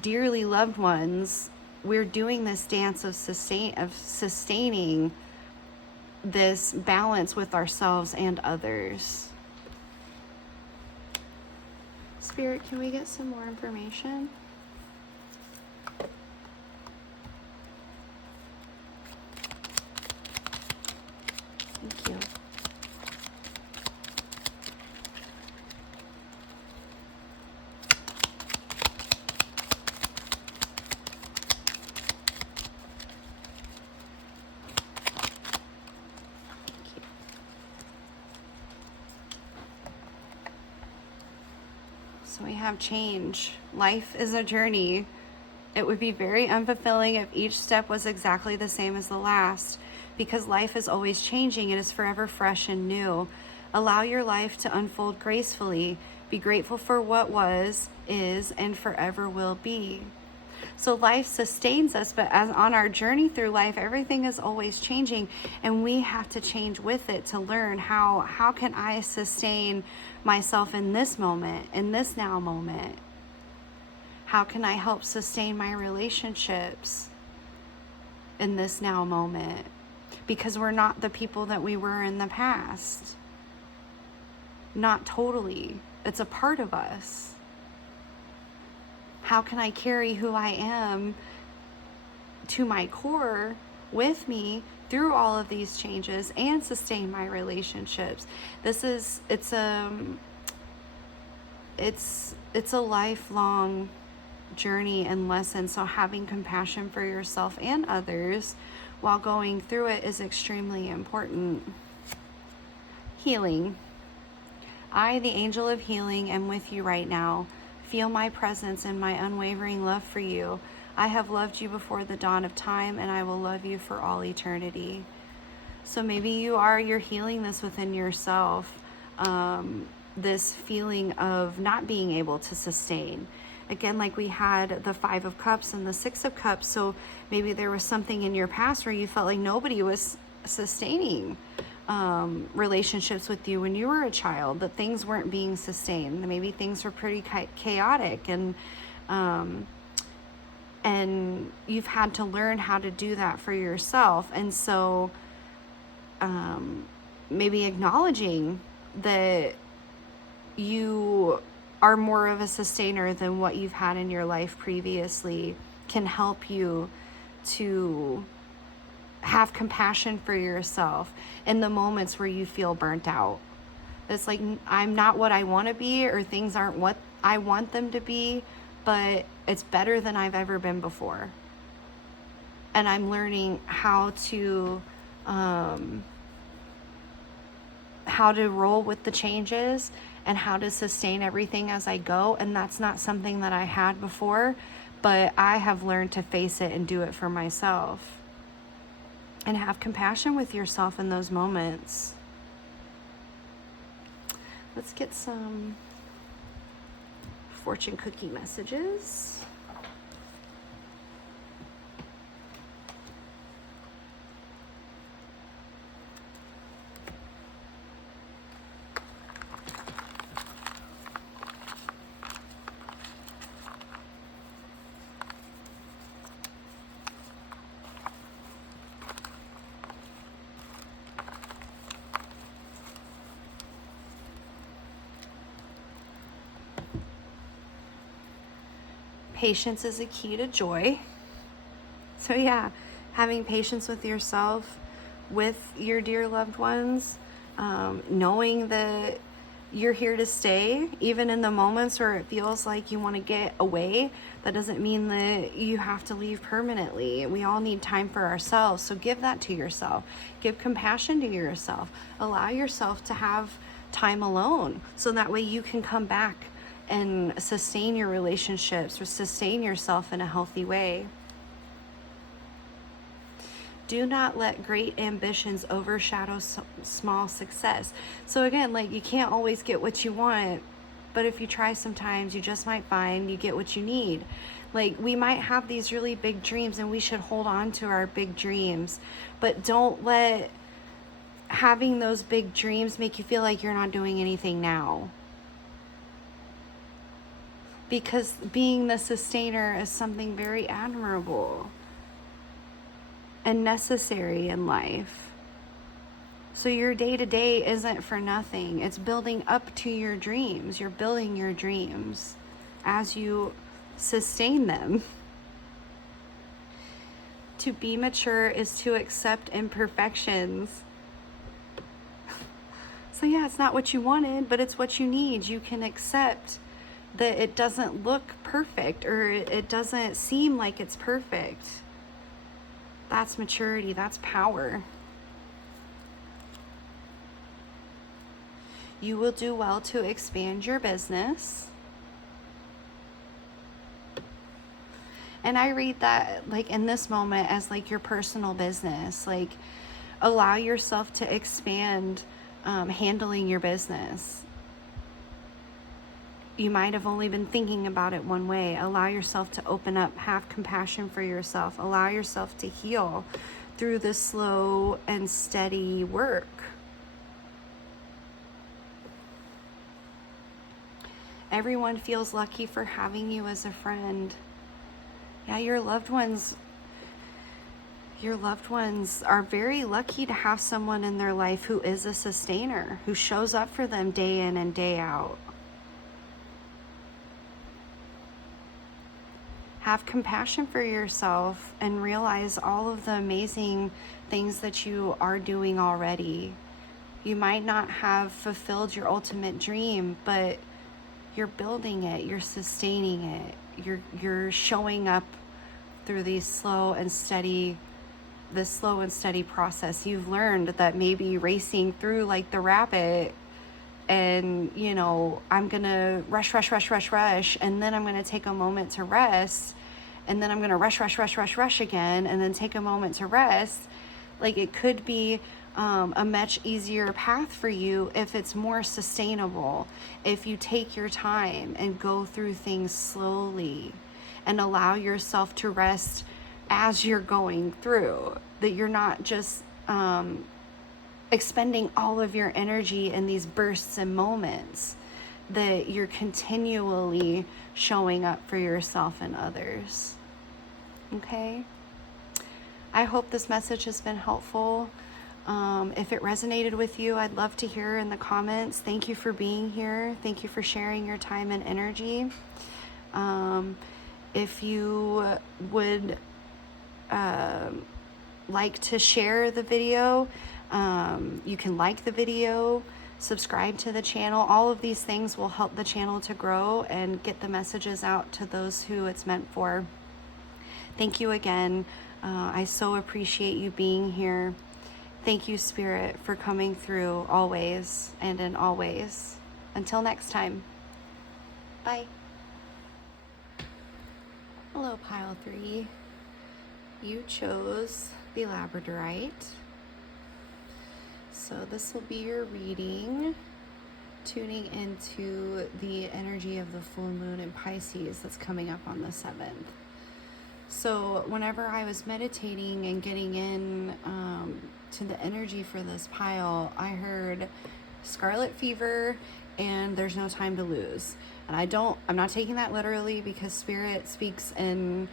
dearly loved ones, we're doing this dance of sustaining this balance with ourselves and others. Spirit, can we get some more information? Thank you. So we have change. Life is a journey. It would be very unfulfilling if each step was exactly the same as the last, because life is always changing. It is forever fresh and new. Allow your life to unfold gracefully. Be grateful for what was, is, and forever will be. So life sustains us, but as on our journey through life, everything is always changing, and we have to change with it to learn how can I sustain myself in this moment, in this now moment? How can I help sustain my relationships in this now moment? Because we're not the people that we were in the past. Not totally. It's a part of us. How can I carry who I am to my core with me through all of these changes and sustain my relationships? It's a lifelong journey and lesson. So having compassion for yourself and others while going through it is extremely important. Healing. I, the angel of healing, am with you right now. Feel my presence and my unwavering love for you. I have loved you before the dawn of time, and I will love you for all eternity. So maybe you're healing this within yourself, this feeling of not being able to sustain. Again, like we had the Five of Cups and the Six of Cups. So maybe there was something in your past where you felt like nobody was sustaining relationships with you when you were a child, that things weren't being sustained. Maybe things were pretty chaotic, and you've had to learn how to do that for yourself. And so maybe acknowledging that you are more of a sustainer than what you've had in your life previously can help you to have compassion for yourself in the moments where you feel burnt out. It's like, I'm not what I want to be, or things aren't what I want them to be, but it's better than I've ever been before. And I'm learning how to roll with the changes and how to sustain everything as I go. And that's not something that I had before, but I have learned to face it and do it for myself. And have compassion with yourself in those moments. Let's get some fortune cookie messages. Patience is a key to joy. So yeah, having patience with yourself, with your dear loved ones, knowing that you're here to stay, even in the moments where it feels like you want to get away. That doesn't mean that you have to leave permanently. We all need time for ourselves. So give that to yourself. Give compassion to yourself. Allow yourself to have time alone, so that way you can come back and sustain your relationships or sustain yourself in a healthy way. Do not let great ambitions overshadow small success. So again, like, you can't always get what you want, but if you try sometimes, you just might find you get what you need. Like, we might have these really big dreams and we should hold on to our big dreams, but don't let having those big dreams make you feel like you're not doing anything now. Because being the sustainer is something very admirable and necessary in life. So your day-to-day isn't for nothing. It's building up to your dreams. You're building your dreams as you sustain them. To be mature is to accept imperfections. So yeah, it's not what you wanted, but it's what you need. You can accept that it doesn't look perfect, or it doesn't seem like it's perfect. That's maturity. That's power. You will do well to expand your business. And I read that, like, in this moment as like your personal business. Like, allow yourself to expand handling your business. You might have only been thinking about it one way. Allow yourself to open up, have compassion for yourself. Allow yourself to heal through the slow and steady work. Everyone feels lucky for having you as a friend. Yeah, your loved ones are very lucky to have someone in their life who is a sustainer, who shows up for them day in and day out. Have compassion for yourself and realize all of the amazing things that you are doing already. You might not have fulfilled your ultimate dream, but you're building it, you're sustaining it, you're showing up through this slow and steady process. You've learned that maybe racing through like the rabbit, and I'm gonna rush, and then I'm gonna take a moment to rest, and then I'm gonna rush again, and then take a moment to rest. Like, it could be a much easier path for you if it's more sustainable, if you take your time and go through things slowly and allow yourself to rest as you're going through, that you're not just expending all of your energy in these bursts and moments, that you're continually showing up for yourself and others. Okay? I hope this message has been helpful. If it resonated with you, I'd love to hear in the comments. Thank you for being here. Thank you for sharing your time and energy. If you would like to share the video, you can like the video, subscribe to the channel. All of these things will help the channel to grow and get the messages out to those who it's meant for. Thank you again. I so appreciate you being here. Thank you, Spirit, for coming through always and in all ways. Until next time. Bye. Hello, Pile 3. You chose the Labradorite. So this will be your reading tuning into the energy of the full moon in Pisces that's coming up on the 7th. So whenever I was meditating and getting in to the energy for this pile, I heard scarlet fever and there's no time to lose. And I'm not taking that literally, because spirit speaks in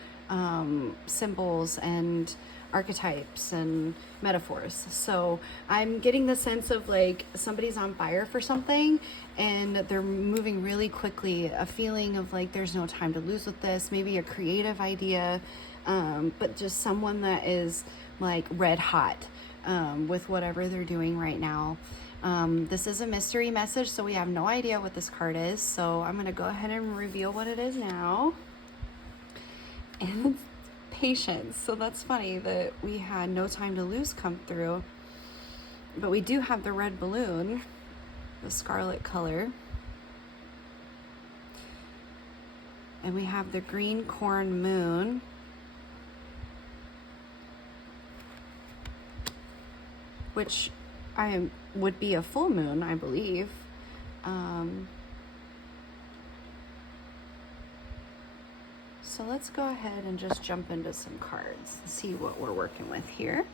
symbols and archetypes and metaphors. So I'm getting the sense of like somebody's on fire for something and they're moving really quickly, a feeling of like there's no time to lose with this, maybe a creative idea, but just someone that is like red hot with whatever they're doing right now. This is a mystery message, so we have no idea what this card is. So I'm going to go ahead and reveal what it is now. And it's patience. So that's funny that we had no time to lose come through. But we do have the red balloon, the scarlet color. And we have the green corn moon. Which would be a full moon, I believe. So let's go ahead and just jump into some cards and see what we're working with here.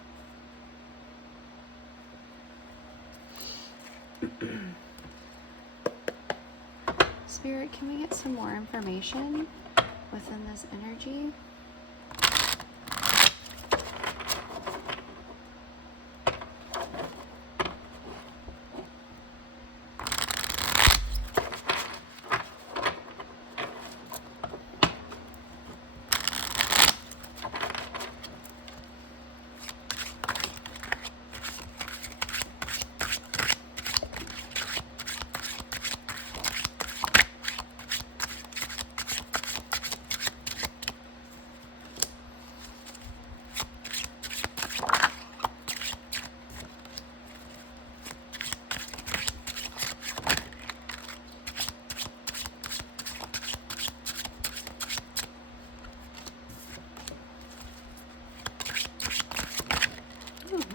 Spirit, can we get some more information within this energy?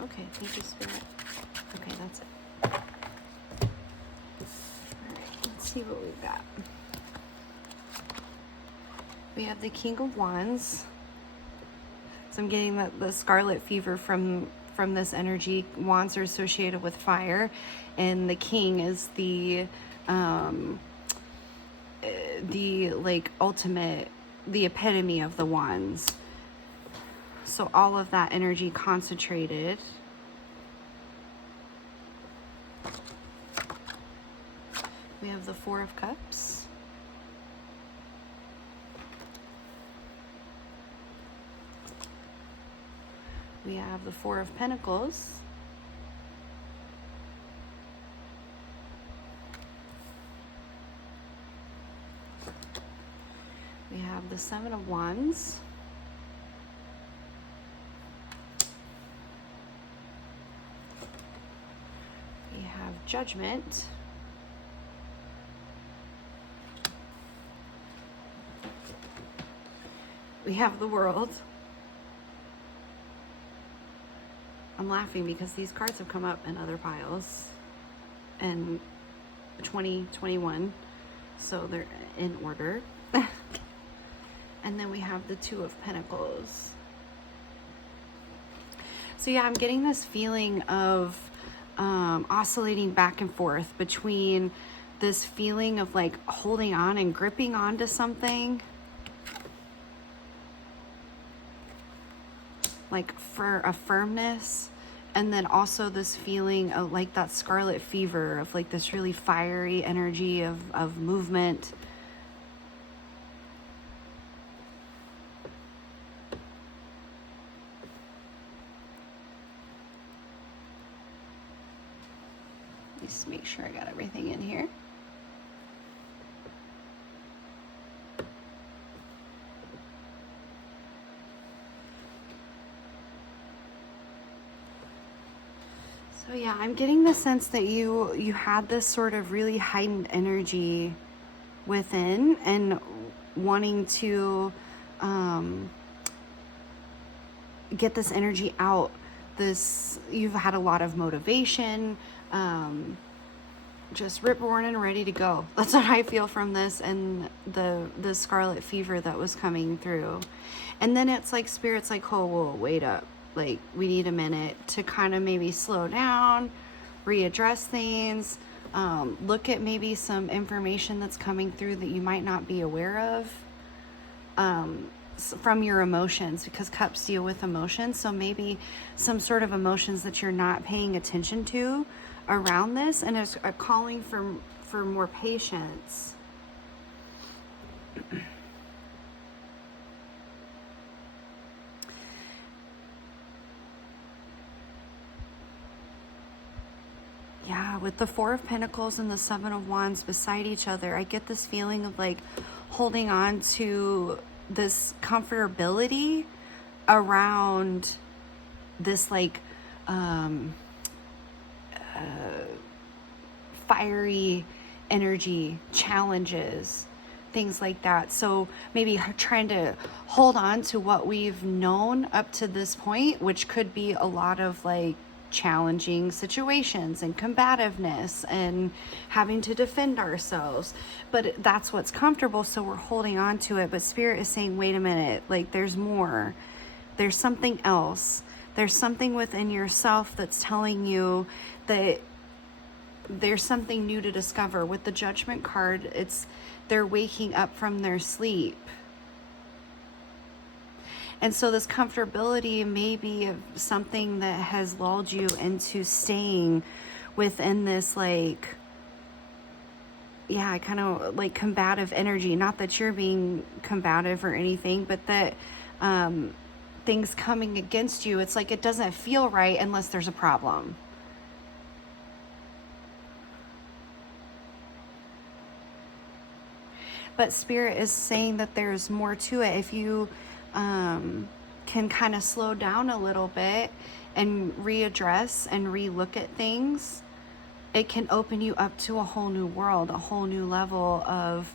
Okay, thank you, Spirit. Okay, that's it. Alright, let's see what we've got. We have the King of Wands. So I'm getting the scarlet fever from this energy. Wands are associated with fire, and the King is the like ultimate, the epitome of the wands. So all of that energy concentrated. We have the Four of Cups. We have the Four of Pentacles. We have the Seven of Wands. We have Judgment. We have the World. I'm laughing because these cards have come up in other piles in 2021, so they're in order. And then we have the Two of Pentacles. So yeah, I'm getting this feeling of oscillating back and forth between this feeling of like holding on and gripping onto something, like for a firmness, and then also this feeling of like that scarlet fever of like this really fiery energy of movement. Just make sure I got everything in here. So yeah, I'm getting the sense that you had this sort of really heightened energy within and wanting to get this energy out. You've had a lot of motivation, just rip roaring and ready to go. That's what I feel from this, and the scarlet fever that was coming through. And then it's like Spirit's like, oh, whoa, wait up. Like, we need a minute to kind of maybe slow down, readdress things, look at maybe some information that's coming through that you might not be aware of, from your emotions, because cups deal with emotions. So maybe some sort of emotions that you're not paying attention to around this, and it's a calling for more patience. Yeah, with the Four of Pentacles and the Seven of Wands beside each other, I get this feeling of like holding on to this comfortability around this like fiery energy, challenges, things like that. So maybe trying to hold on to what we've known up to this point, which could be a lot of like challenging situations and combativeness and having to defend ourselves, but that's what's comfortable, so we're holding on to it. But Spirit is saying, wait a minute, like there's more, there's something else, there's something within yourself that's telling you that there's something new to discover. With the Judgment card, it's they're waking up from their sleep. And so this comfortability may be of something that has lulled you into staying within this like, yeah, kind of like combative energy. Not that you're being combative or anything, but that things coming against you, it's like it doesn't feel right unless there's a problem. But Spirit is saying that there's more to it. If you can kind of slow down a little bit and readdress and relook at things, it can open you up to a whole new world, a whole new level of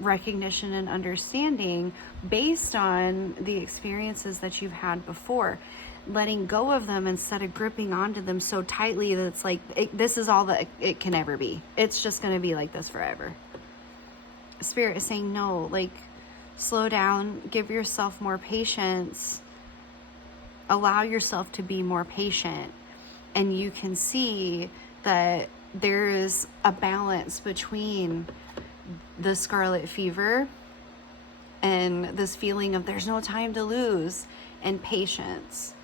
recognition and understanding based on the experiences that you've had before. Letting go of them instead of gripping onto them so tightly that it's like, this is all that it can ever be. It's just going to be like this forever. Spirit is saying, no, like, slow down, give yourself more patience, allow yourself to be more patient, and you can see that there is a balance between the scarlet fever and this feeling of there's no time to lose, and patience,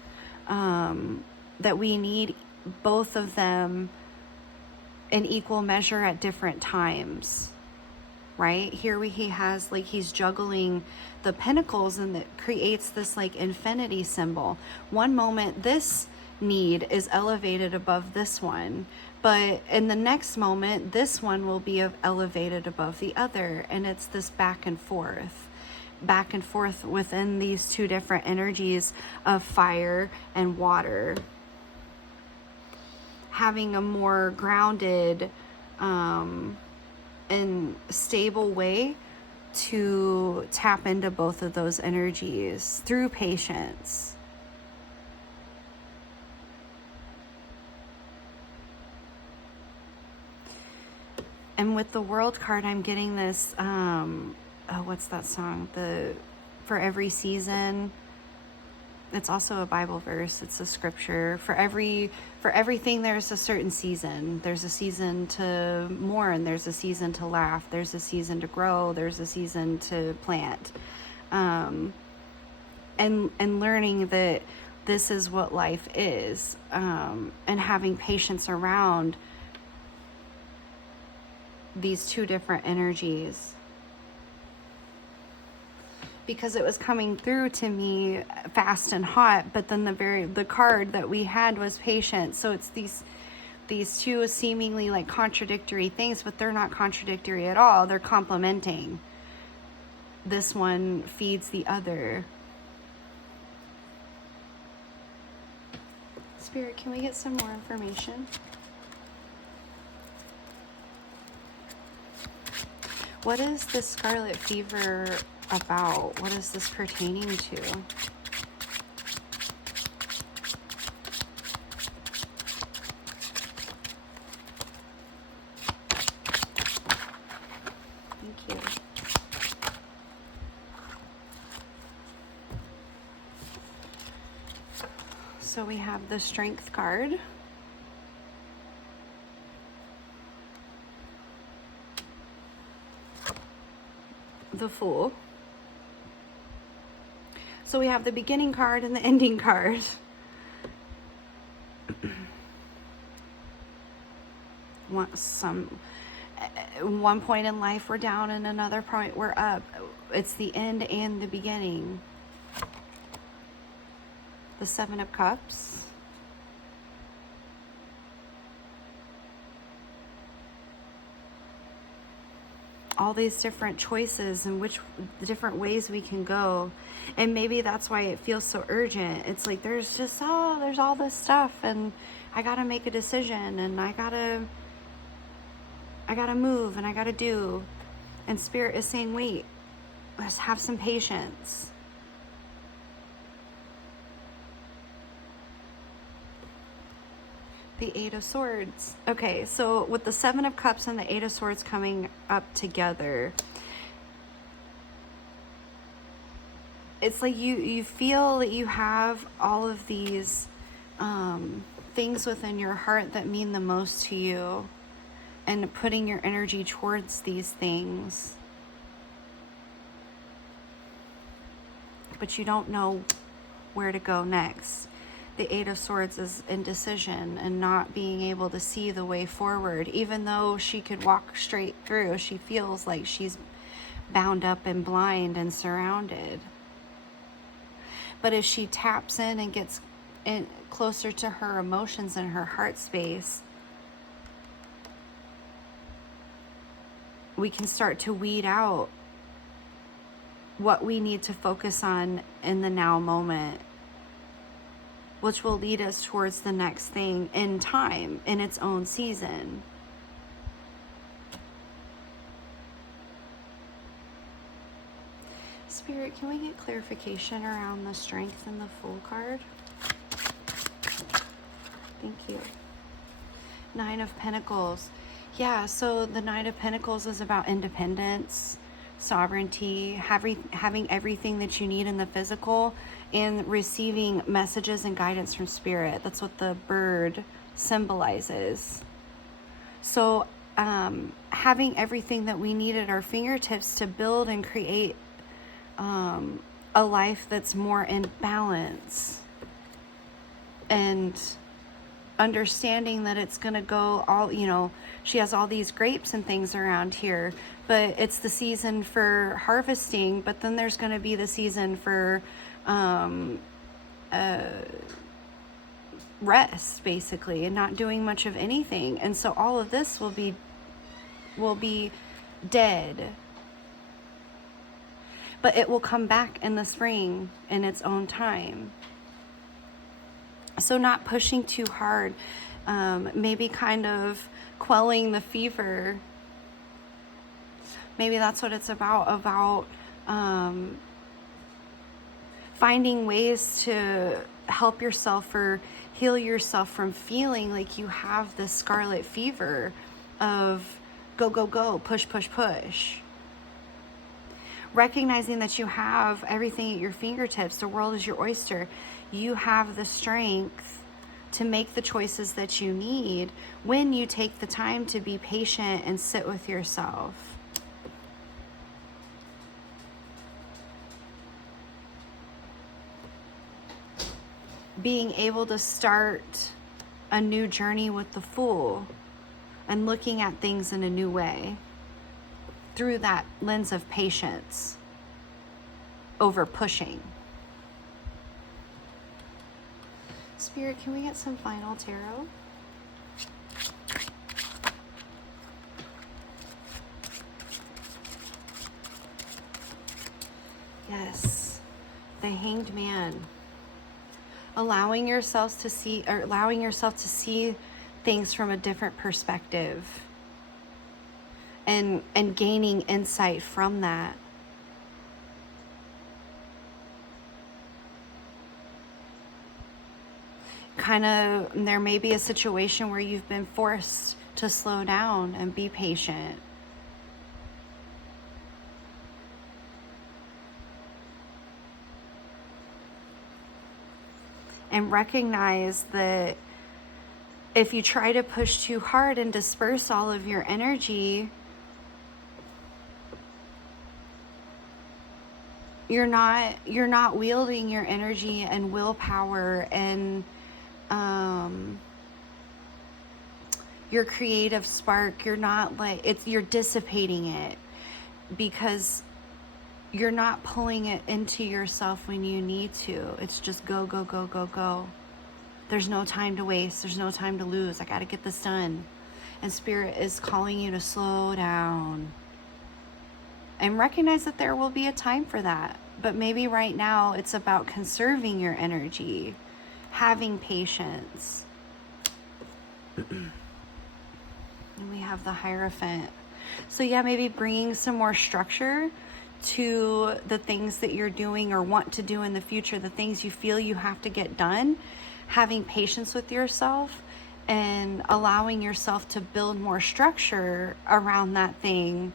that we need both of them in equal measure at different times. Right here, he has like, he's juggling the pentacles, and that creates this like infinity symbol. One moment this need is elevated above this one, but in the next moment this one will be elevated above the other, and it's this back and forth within these two different energies of fire and water. Having a more grounded and stable way to tap into both of those energies through patience. And with the World card, I'm getting this, what's that song? For every season. It's also a Bible verse. It's a scripture. For everything, there's a certain season. There's a season to mourn. There's a season to laugh. There's a season to grow. There's a season to plant. And learning that this is what life is, and having patience around these two different energies. Because it was coming through to me fast and hot, but then the card that we had was patient. So it's these two seemingly like contradictory things, but they're not contradictory at all. They're complementing. This one feeds the other. Spirit, can we get some more information? What is this scarlet fever about? What is this pertaining to? So we have the Strength card. The Fool. So we have the beginning card and the ending card. One point in life we're down and another point we're up. It's the end and the beginning. The Seven of Cups. All these different choices and which different ways we can go. And maybe that's why it feels so urgent. It's like there's all this stuff and I gotta make a decision and I gotta move and I gotta do. And Spirit is saying, wait, let's have some patience. The Eight of Swords. Okay, so with the Seven of Cups and the Eight of Swords coming up together, it's like you feel that you have all of these things within your heart that mean the most to you, and putting your energy towards these things. But you don't know where to go next. The Eight of Swords is indecision and not being able to see the way forward. Even though she could walk straight through, she feels like she's bound up and blind and surrounded. But if she taps in and gets in closer to her emotions and her heart space, we can start to weed out what we need to focus on in the now moment, which will lead us towards the next thing in time, in its own season. Spirit, can we get clarification around the Strength and the Fool card? Thank you. Nine of Pentacles. Yeah, so the Nine of Pentacles is about independence, sovereignty, having everything that you need in the physical, and receiving messages and guidance from Spirit. That's what the bird symbolizes. So having everything that we need at our fingertips to build and create a life that's more in balance, and understanding that it's going to go all, she has all these grapes and things around here, but it's the season for harvesting, but then there's going to be the season for rest, basically, and not doing much of anything. And so all of this will be dead, but it will come back in the spring in its own time. So not pushing too hard, maybe kind of quelling the fever. Maybe that's what it's about finding ways to help yourself or heal yourself from feeling like you have this scarlet fever of go, go, go, push, push, push. Recognizing that you have everything at your fingertips. The world is your oyster. You have the strength to make the choices that you need when you take the time to be patient and sit with yourself. Being able to start a new journey with the Fool and looking at things in a new way through that lens of patience over pushing. Spirit, can we get some final tarot? Yes, the Hanged Man. Allowing yourself to see things from a different perspective, and gaining insight from that. There may be a situation where you've been forced to slow down and be patient. and recognize that if you try to push too hard and disperse all of your energy, you're not wielding your energy and willpower and your creative spark. You're not you're dissipating it, because you're not pulling it into yourself when you need to. It's just go, go, go, go, go. There's no time to waste. There's no time to lose. I got to get this done. And Spirit is calling you to slow down and recognize that there will be a time for that. But maybe right now it's about conserving your energy, having patience. And we have the Hierophant. So yeah, maybe bringing some more structure to the things that you're doing or want to do in the future, the things you feel you have to get done, having patience with yourself and allowing yourself to build more structure around that thing,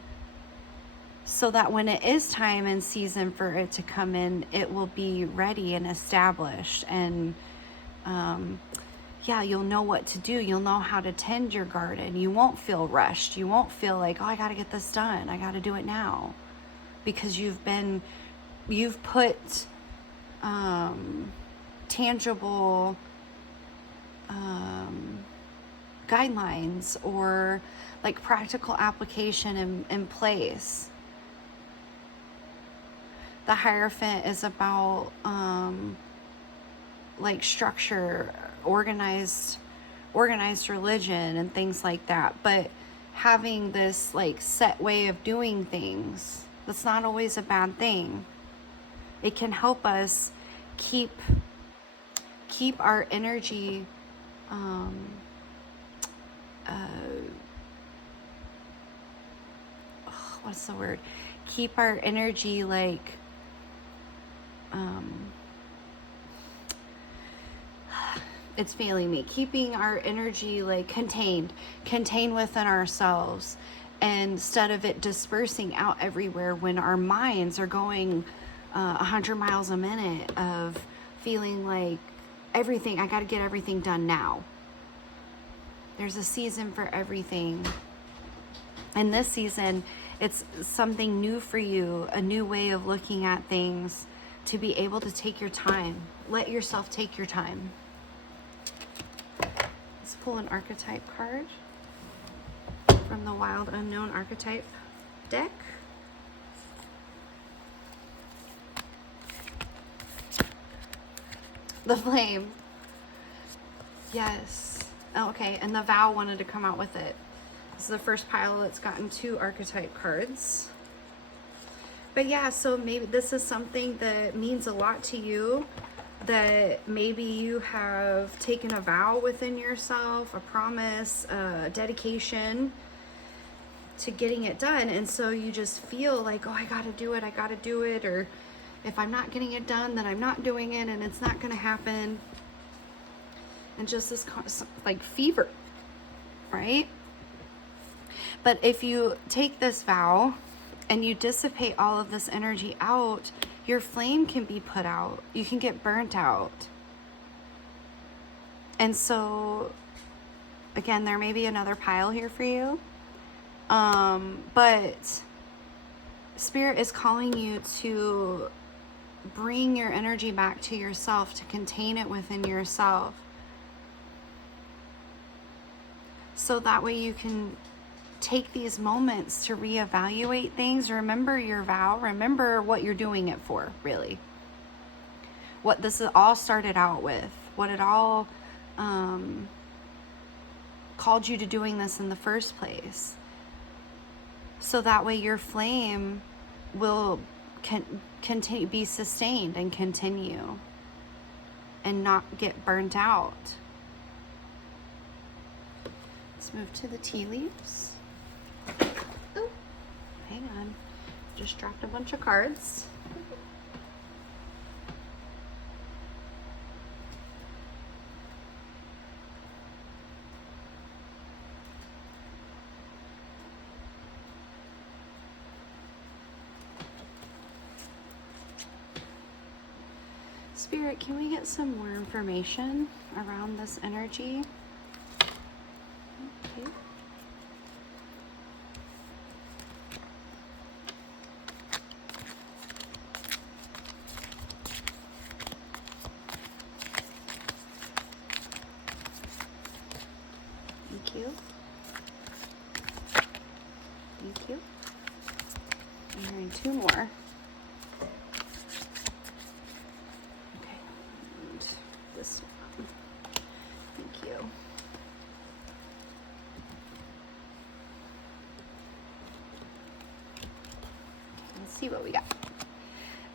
so that when it is time and season for it to come in, it will be ready and established. And yeah, you'll know what to do. You'll know how to tend your garden. You won't feel rushed. You won't feel like, oh, I got to get this done. I got to do it now. Because you've put tangible guidelines or like practical application in place. The Hierophant is about like structure, organized religion and things like that. But having this like set way of doing things, that's not always a bad thing. It can help us keep our energy what's the word? Keep our energy like it's failing me. Keeping our energy like contained within ourselves, instead of it dispersing out everywhere when our minds are going 100 miles a minute of feeling like everything, I got to get everything done now. There's a season for everything. And this season, it's something new for you, a new way of looking at things, to be able to take your time. Let yourself take your time. Let's pull an archetype card from the Wild Unknown Archetype deck. The Flame. Yes. Oh, okay, and the Vow wanted to come out with it. This is the first pile that's gotten 2 archetype cards. But yeah, so maybe this is something that means a lot to you, that maybe you have taken a vow within yourself, a promise, a dedication to getting it done. And so you just feel like, oh, I got to do it. Or if I'm not getting it done, then I'm not doing it and it's not going to happen. And just this like fever, right? But if you take this vow and you dissipate all of this energy out, your flame can be put out. You can get burnt out. And so, again, there may be another pile here for you. But Spirit is calling you to bring your energy back to yourself, to contain it within yourself. So that way you can take these moments to reevaluate things. Remember your vow. Remember what you're doing it for, really. What this all started out with. What it all called you to doing this in the first place. So that way your flame will continue, be sustained and continue, and not get burnt out. Let's move to the tea leaves. Oh, hang on. Just dropped a bunch of cards. Spirit, can we get some more information around this energy? Okay. Thank you. Thank you. I'm hearing two more. Okay. And this one. Thank you. Let's see what we got.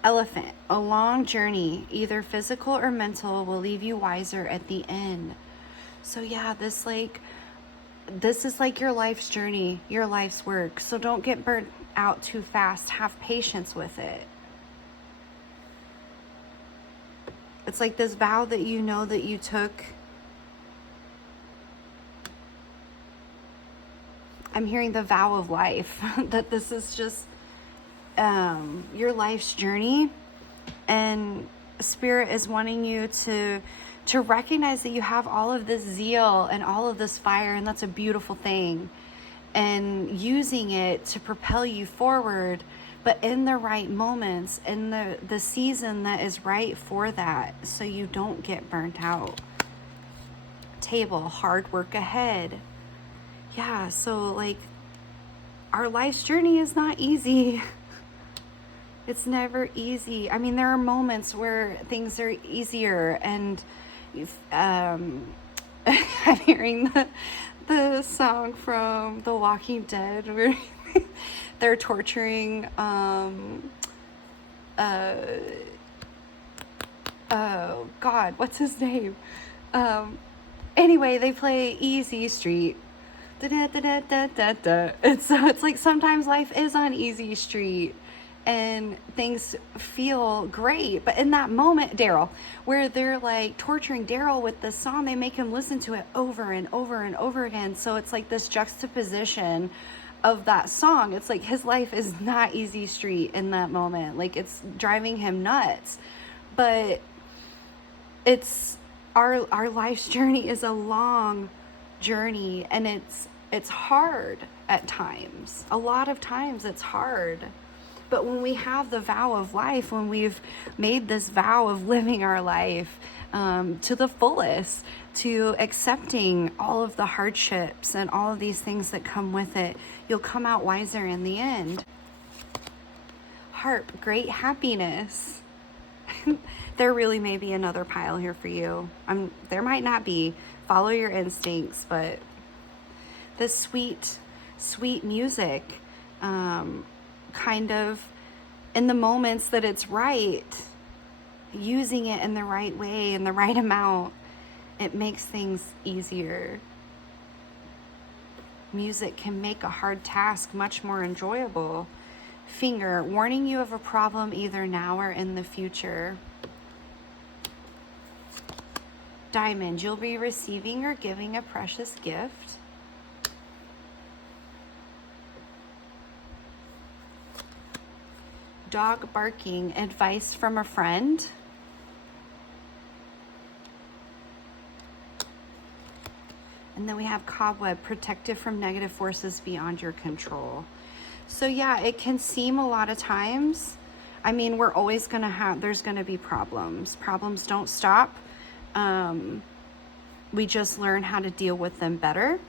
Elephant. A long journey, either physical or mental, will leave you wiser at the end. So yeah, this is like your life's journey, your life's work. So don't get burnt out too fast. Have patience with it. It's like this vow that you know that you took. I'm hearing the vow of life, that this is just your life's journey, and Spirit is wanting you to recognize that you have all of this zeal and all of this fire, and that's a beautiful thing, and using it to propel you forward, but in the right moments, in the season that is right for that, so you don't get burnt out. Table, hard work ahead. Yeah, so like our life's journey is not easy. It's never easy. I mean, there are moments where things are easier, and I'm hearing the song from The Walking Dead where they're torturing oh God, what's his name? Anyway, they play Easy Street. Da-da-da-da-da-da. It's like sometimes life is on Easy Street and things feel great, but in that moment, Daryl, where they're like torturing Daryl with this song, they make him listen to it over and over and over again. So it's like this juxtaposition of that song. It's like his life is not Easy Street in that moment. Like it's driving him nuts, but it's our life's journey is a long journey, and it's hard at times. A lot of times it's hard. But when we have the vow of life, when we've made this vow of living our life to the fullest, to accepting all of the hardships and all of these things that come with it, you'll come out wiser in the end. Harp, great happiness. There really may be another pile here for you. There might not be. Follow your instincts, but this sweet, sweet music, kind of in the moments that it's right, using it in the right way, in the right amount, it makes things easier. Music can make a hard task much more enjoyable. Finger, warning you of a problem either now or in the future. Diamond, you'll be receiving or giving a precious gift. Dog barking, advice from a friend. And then we have cobweb, protective from negative forces beyond your control. So yeah, it can seem a lot of times. I mean, we're always going to there's going to be problems. Problems don't stop. We just learn how to deal with them better.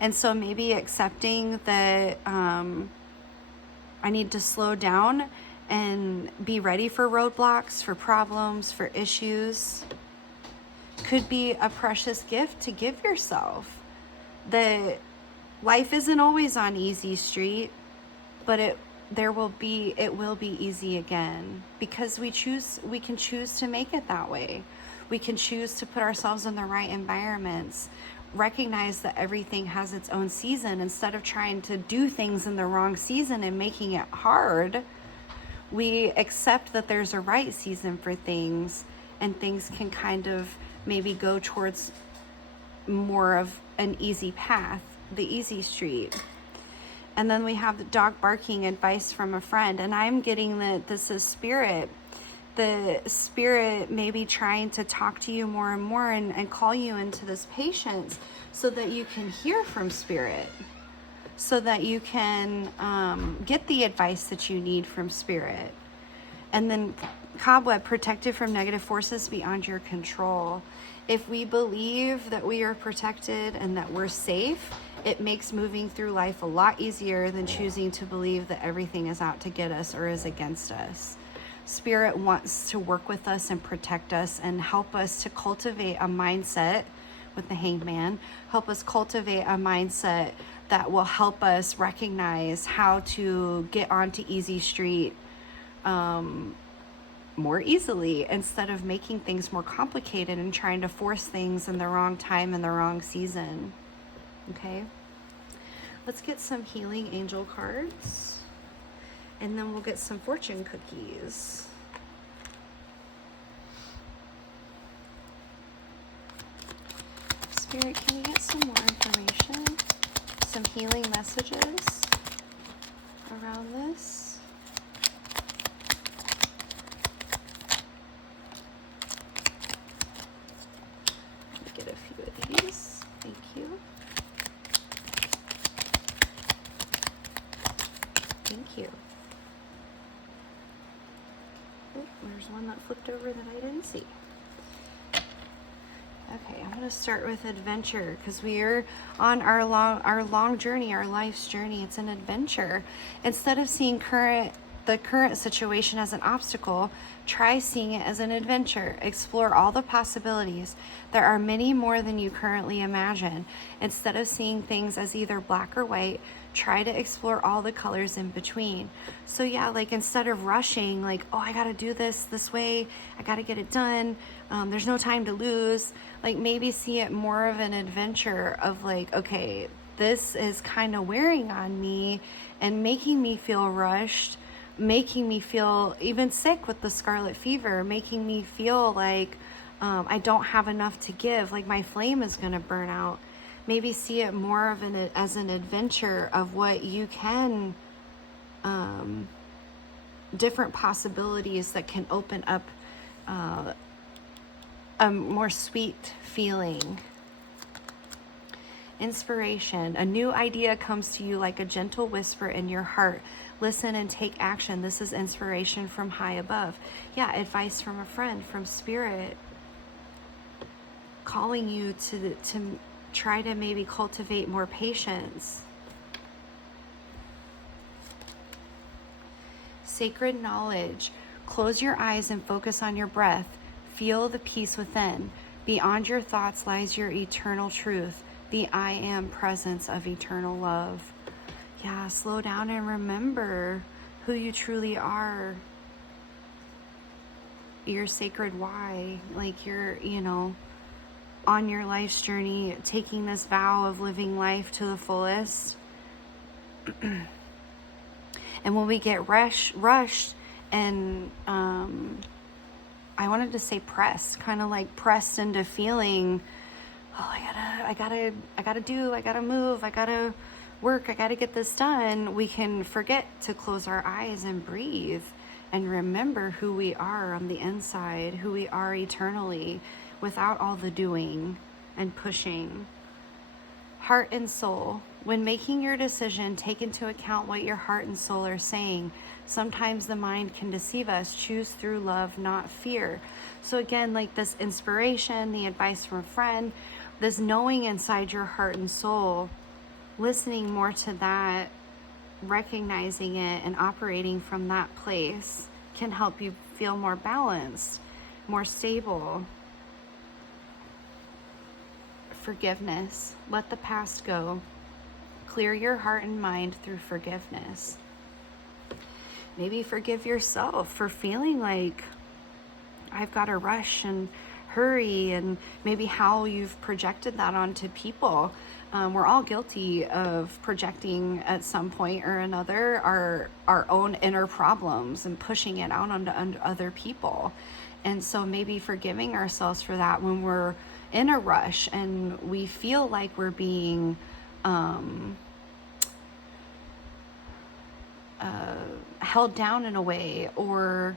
And so maybe accepting that I need to slow down and be ready for roadblocks, for problems, for issues could be a precious gift to give yourself. That life isn't always on Easy Street, but it will be easy again, because we can choose to make it that way. We can choose to put ourselves in the right environments, recognize that everything has its own season. Instead of trying to do things in the wrong season and making it hard, we accept that there's a right season for things, and things can kind of maybe go towards more of an easy path, the Easy Street. And then we have the dog barking, advice from a friend. And I'm getting that this is spirit. The spirit may be trying to talk to you more and more and call you into this patience so that you can hear from spirit, so that you can get the advice that you need from spirit. And then cobweb, protected from negative forces beyond your control. If we believe that we are protected and that we're safe, it makes moving through life a lot easier than choosing to believe that everything is out to get us or is against us. Spirit wants to work with us and protect us and help us to cultivate a mindset with the Hanged Man, help us cultivate a mindset that will help us recognize how to get onto easy street more easily, instead of making things more complicated and trying to force things in the wrong time and the wrong season. Okay, let's get some healing angel cards, and then we'll get some fortune cookies. Spirit, can we get some more information? Some healing messages around this? Get a few of these. Thank you. Thank you. Oh, there's one that flipped over that I didn't see. Okay, I'm going to start with adventure, because we are on our long journey, our life's journey. It's an adventure. Instead of seeing the current situation as an obstacle, try seeing it as an adventure. Explore all the possibilities. There are many more than you currently imagine. Instead of seeing things as either black or white, try to explore all the colors in between. So yeah, like instead of rushing, like, oh, I got to do this way, I got to get it done, there's no time to lose, like maybe see it more of an adventure of like, okay, this is kind of wearing on me and making me feel rushed, making me feel even sick with the scarlet fever, making me feel like I don't have enough to give, like my flame is going to burn out. Maybe see it more of as an adventure of what you can, different possibilities that can open up a more sweet feeling. Inspiration. A new idea comes to you like a gentle whisper in your heart. Listen and take action. This is inspiration from high above. Yeah, advice from a friend, from spirit, calling you to try to maybe cultivate more patience. Sacred knowledge. Close your eyes and focus on your breath. Feel the peace within. Beyond your thoughts lies your eternal truth, the I am presence of eternal love. Yeah, slow down and remember who you truly are. Your sacred why. Like you're, on your life's journey, taking this vow of living life to the fullest. And when we get rushed and I wanted to say pressed, kind of like pressed into feeling, oh, I gotta move, I gotta work, I gotta get this done, we can forget to close our eyes and breathe and remember who we are on the inside, who we are eternally, without all the doing and pushing. Heart and soul. When making your decision, take into account what your heart and soul are saying. Sometimes the mind can deceive us. Choose through love, not fear. So again, like this inspiration, the advice from a friend, this knowing inside your heart and soul, listening more to that, recognizing it and operating from that place can help you feel more balanced, more stable. Forgiveness. Let the past go. Clear your heart and mind through forgiveness. Maybe forgive yourself for feeling like I've got to rush and hurry, and maybe how you've projected that onto people. We're all guilty of projecting at some point or another our own inner problems and pushing it out onto other people. And so maybe forgiving ourselves for that when we're in a rush and we feel like we're being held down in a way, or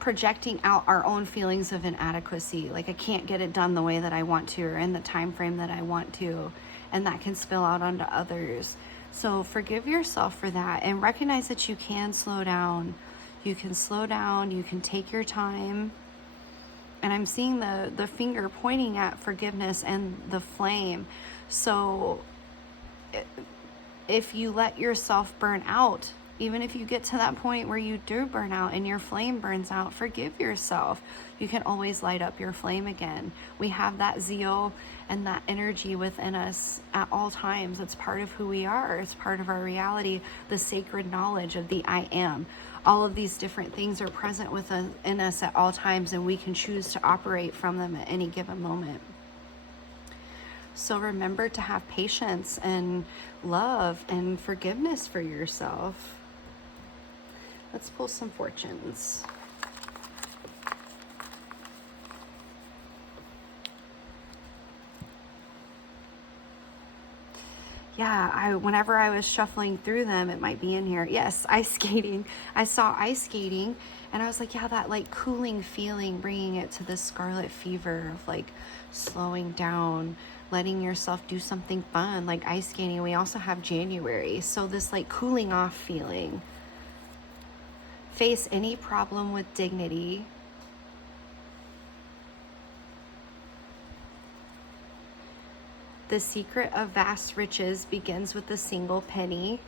projecting out our own feelings of inadequacy, like I can't get it done the way that I want to or in the time frame that I want to, and that can spill out onto others. So forgive yourself for that and recognize that you can slow down. You can slow down, you can take your time. And I'm seeing the finger pointing at forgiveness and the flame. So if you let yourself burn out, even if you get to that point where you do burn out and your flame burns out, forgive yourself. You can always light up your flame again. We have that zeal and that energy within us at all times. It's part of who we are. It's part of our reality, the sacred knowledge of the I am. All of these different things are present within us at all times, and we can choose to operate from them at any given moment. So remember to have patience and love and forgiveness for yourself. Let's pull some fortunes. Yeah, whenever I was shuffling through them, it might be in here. Yes, ice skating. I saw ice skating and I was like, yeah, that like cooling feeling, bringing it to the scarlet fever of like slowing down, letting yourself do something fun like ice skating. We also have January. So this like cooling off feeling. Face any problem with dignity. The secret of vast riches begins with a single penny.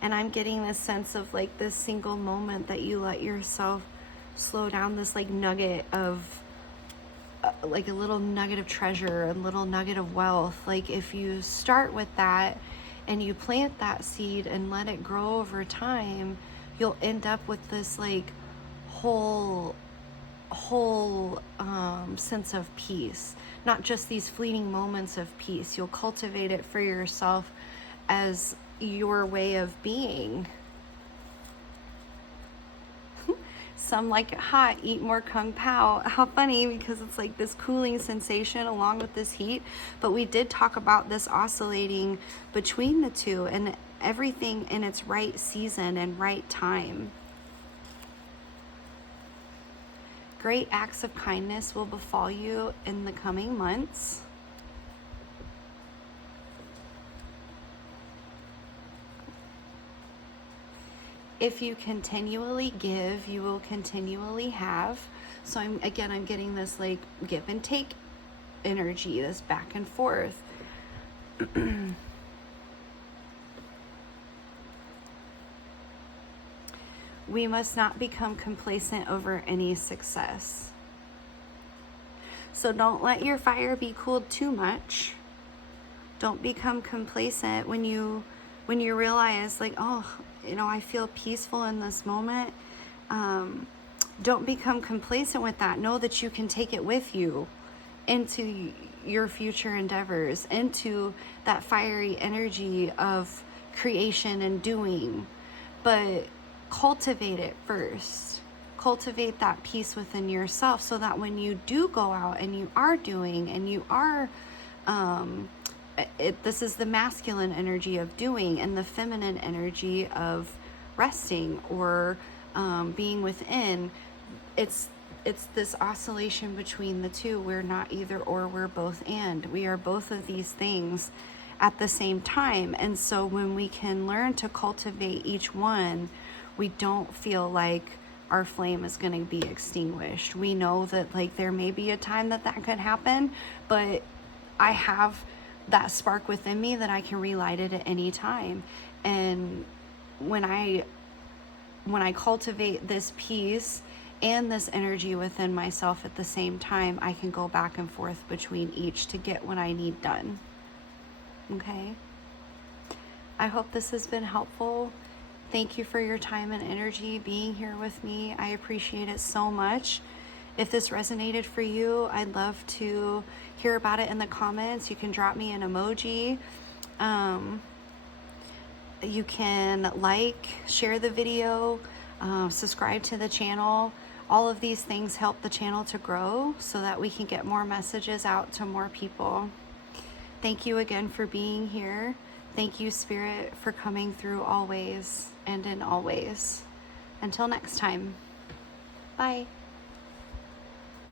And I'm getting this sense of like this single moment that you let yourself slow down, this like nugget of like a little nugget of treasure, a little nugget of wealth. Like if you start with that and you plant that seed and let it grow over time, you'll end up with this like whole sense of peace, not just these fleeting moments of peace. You'll cultivate it for yourself as your way of being. Some like it hot, eat more kung pao. How funny, because it's like this cooling sensation along with this heat. But we did talk about this oscillating between the two and everything in its right season and right time. Great acts of kindness will befall you in the coming months. If you continually give, you will continually have. So I'm getting this like give and take energy, this back and forth. We must not become complacent over any success. So don't let your fire be cooled too much. Don't become complacent when you realize like, oh, I feel peaceful in this moment. Don't become complacent with that. Know that you can take it with you into your future endeavors, into that fiery energy of creation and doing. But cultivate it first. Cultivate that peace within yourself so that when you do go out and you are doing and you are this is the masculine energy of doing and the feminine energy of resting or being within. It's this oscillation between the two. We're not either or, we're both and. We are both of these things at the same time. And so when we can learn to cultivate each one, we don't feel like our flame is going to be extinguished. We know that like there may be a time that could happen, but I have that spark within me that I can relight it at any time. And when I cultivate this peace and this energy within myself at the same time, I can go back and forth between each to get what I need done. Okay? I hope this has been helpful. Thank you for your time and energy being here with me. I appreciate it so much. If this resonated for you, I'd love to hear about it in the comments. You can drop me an emoji. You can like, share the video, subscribe to the channel. All of these things help the channel to grow so that we can get more messages out to more people. Thank you again for being here. Thank you, Spirit, for coming through always and in all ways. Until next time, bye.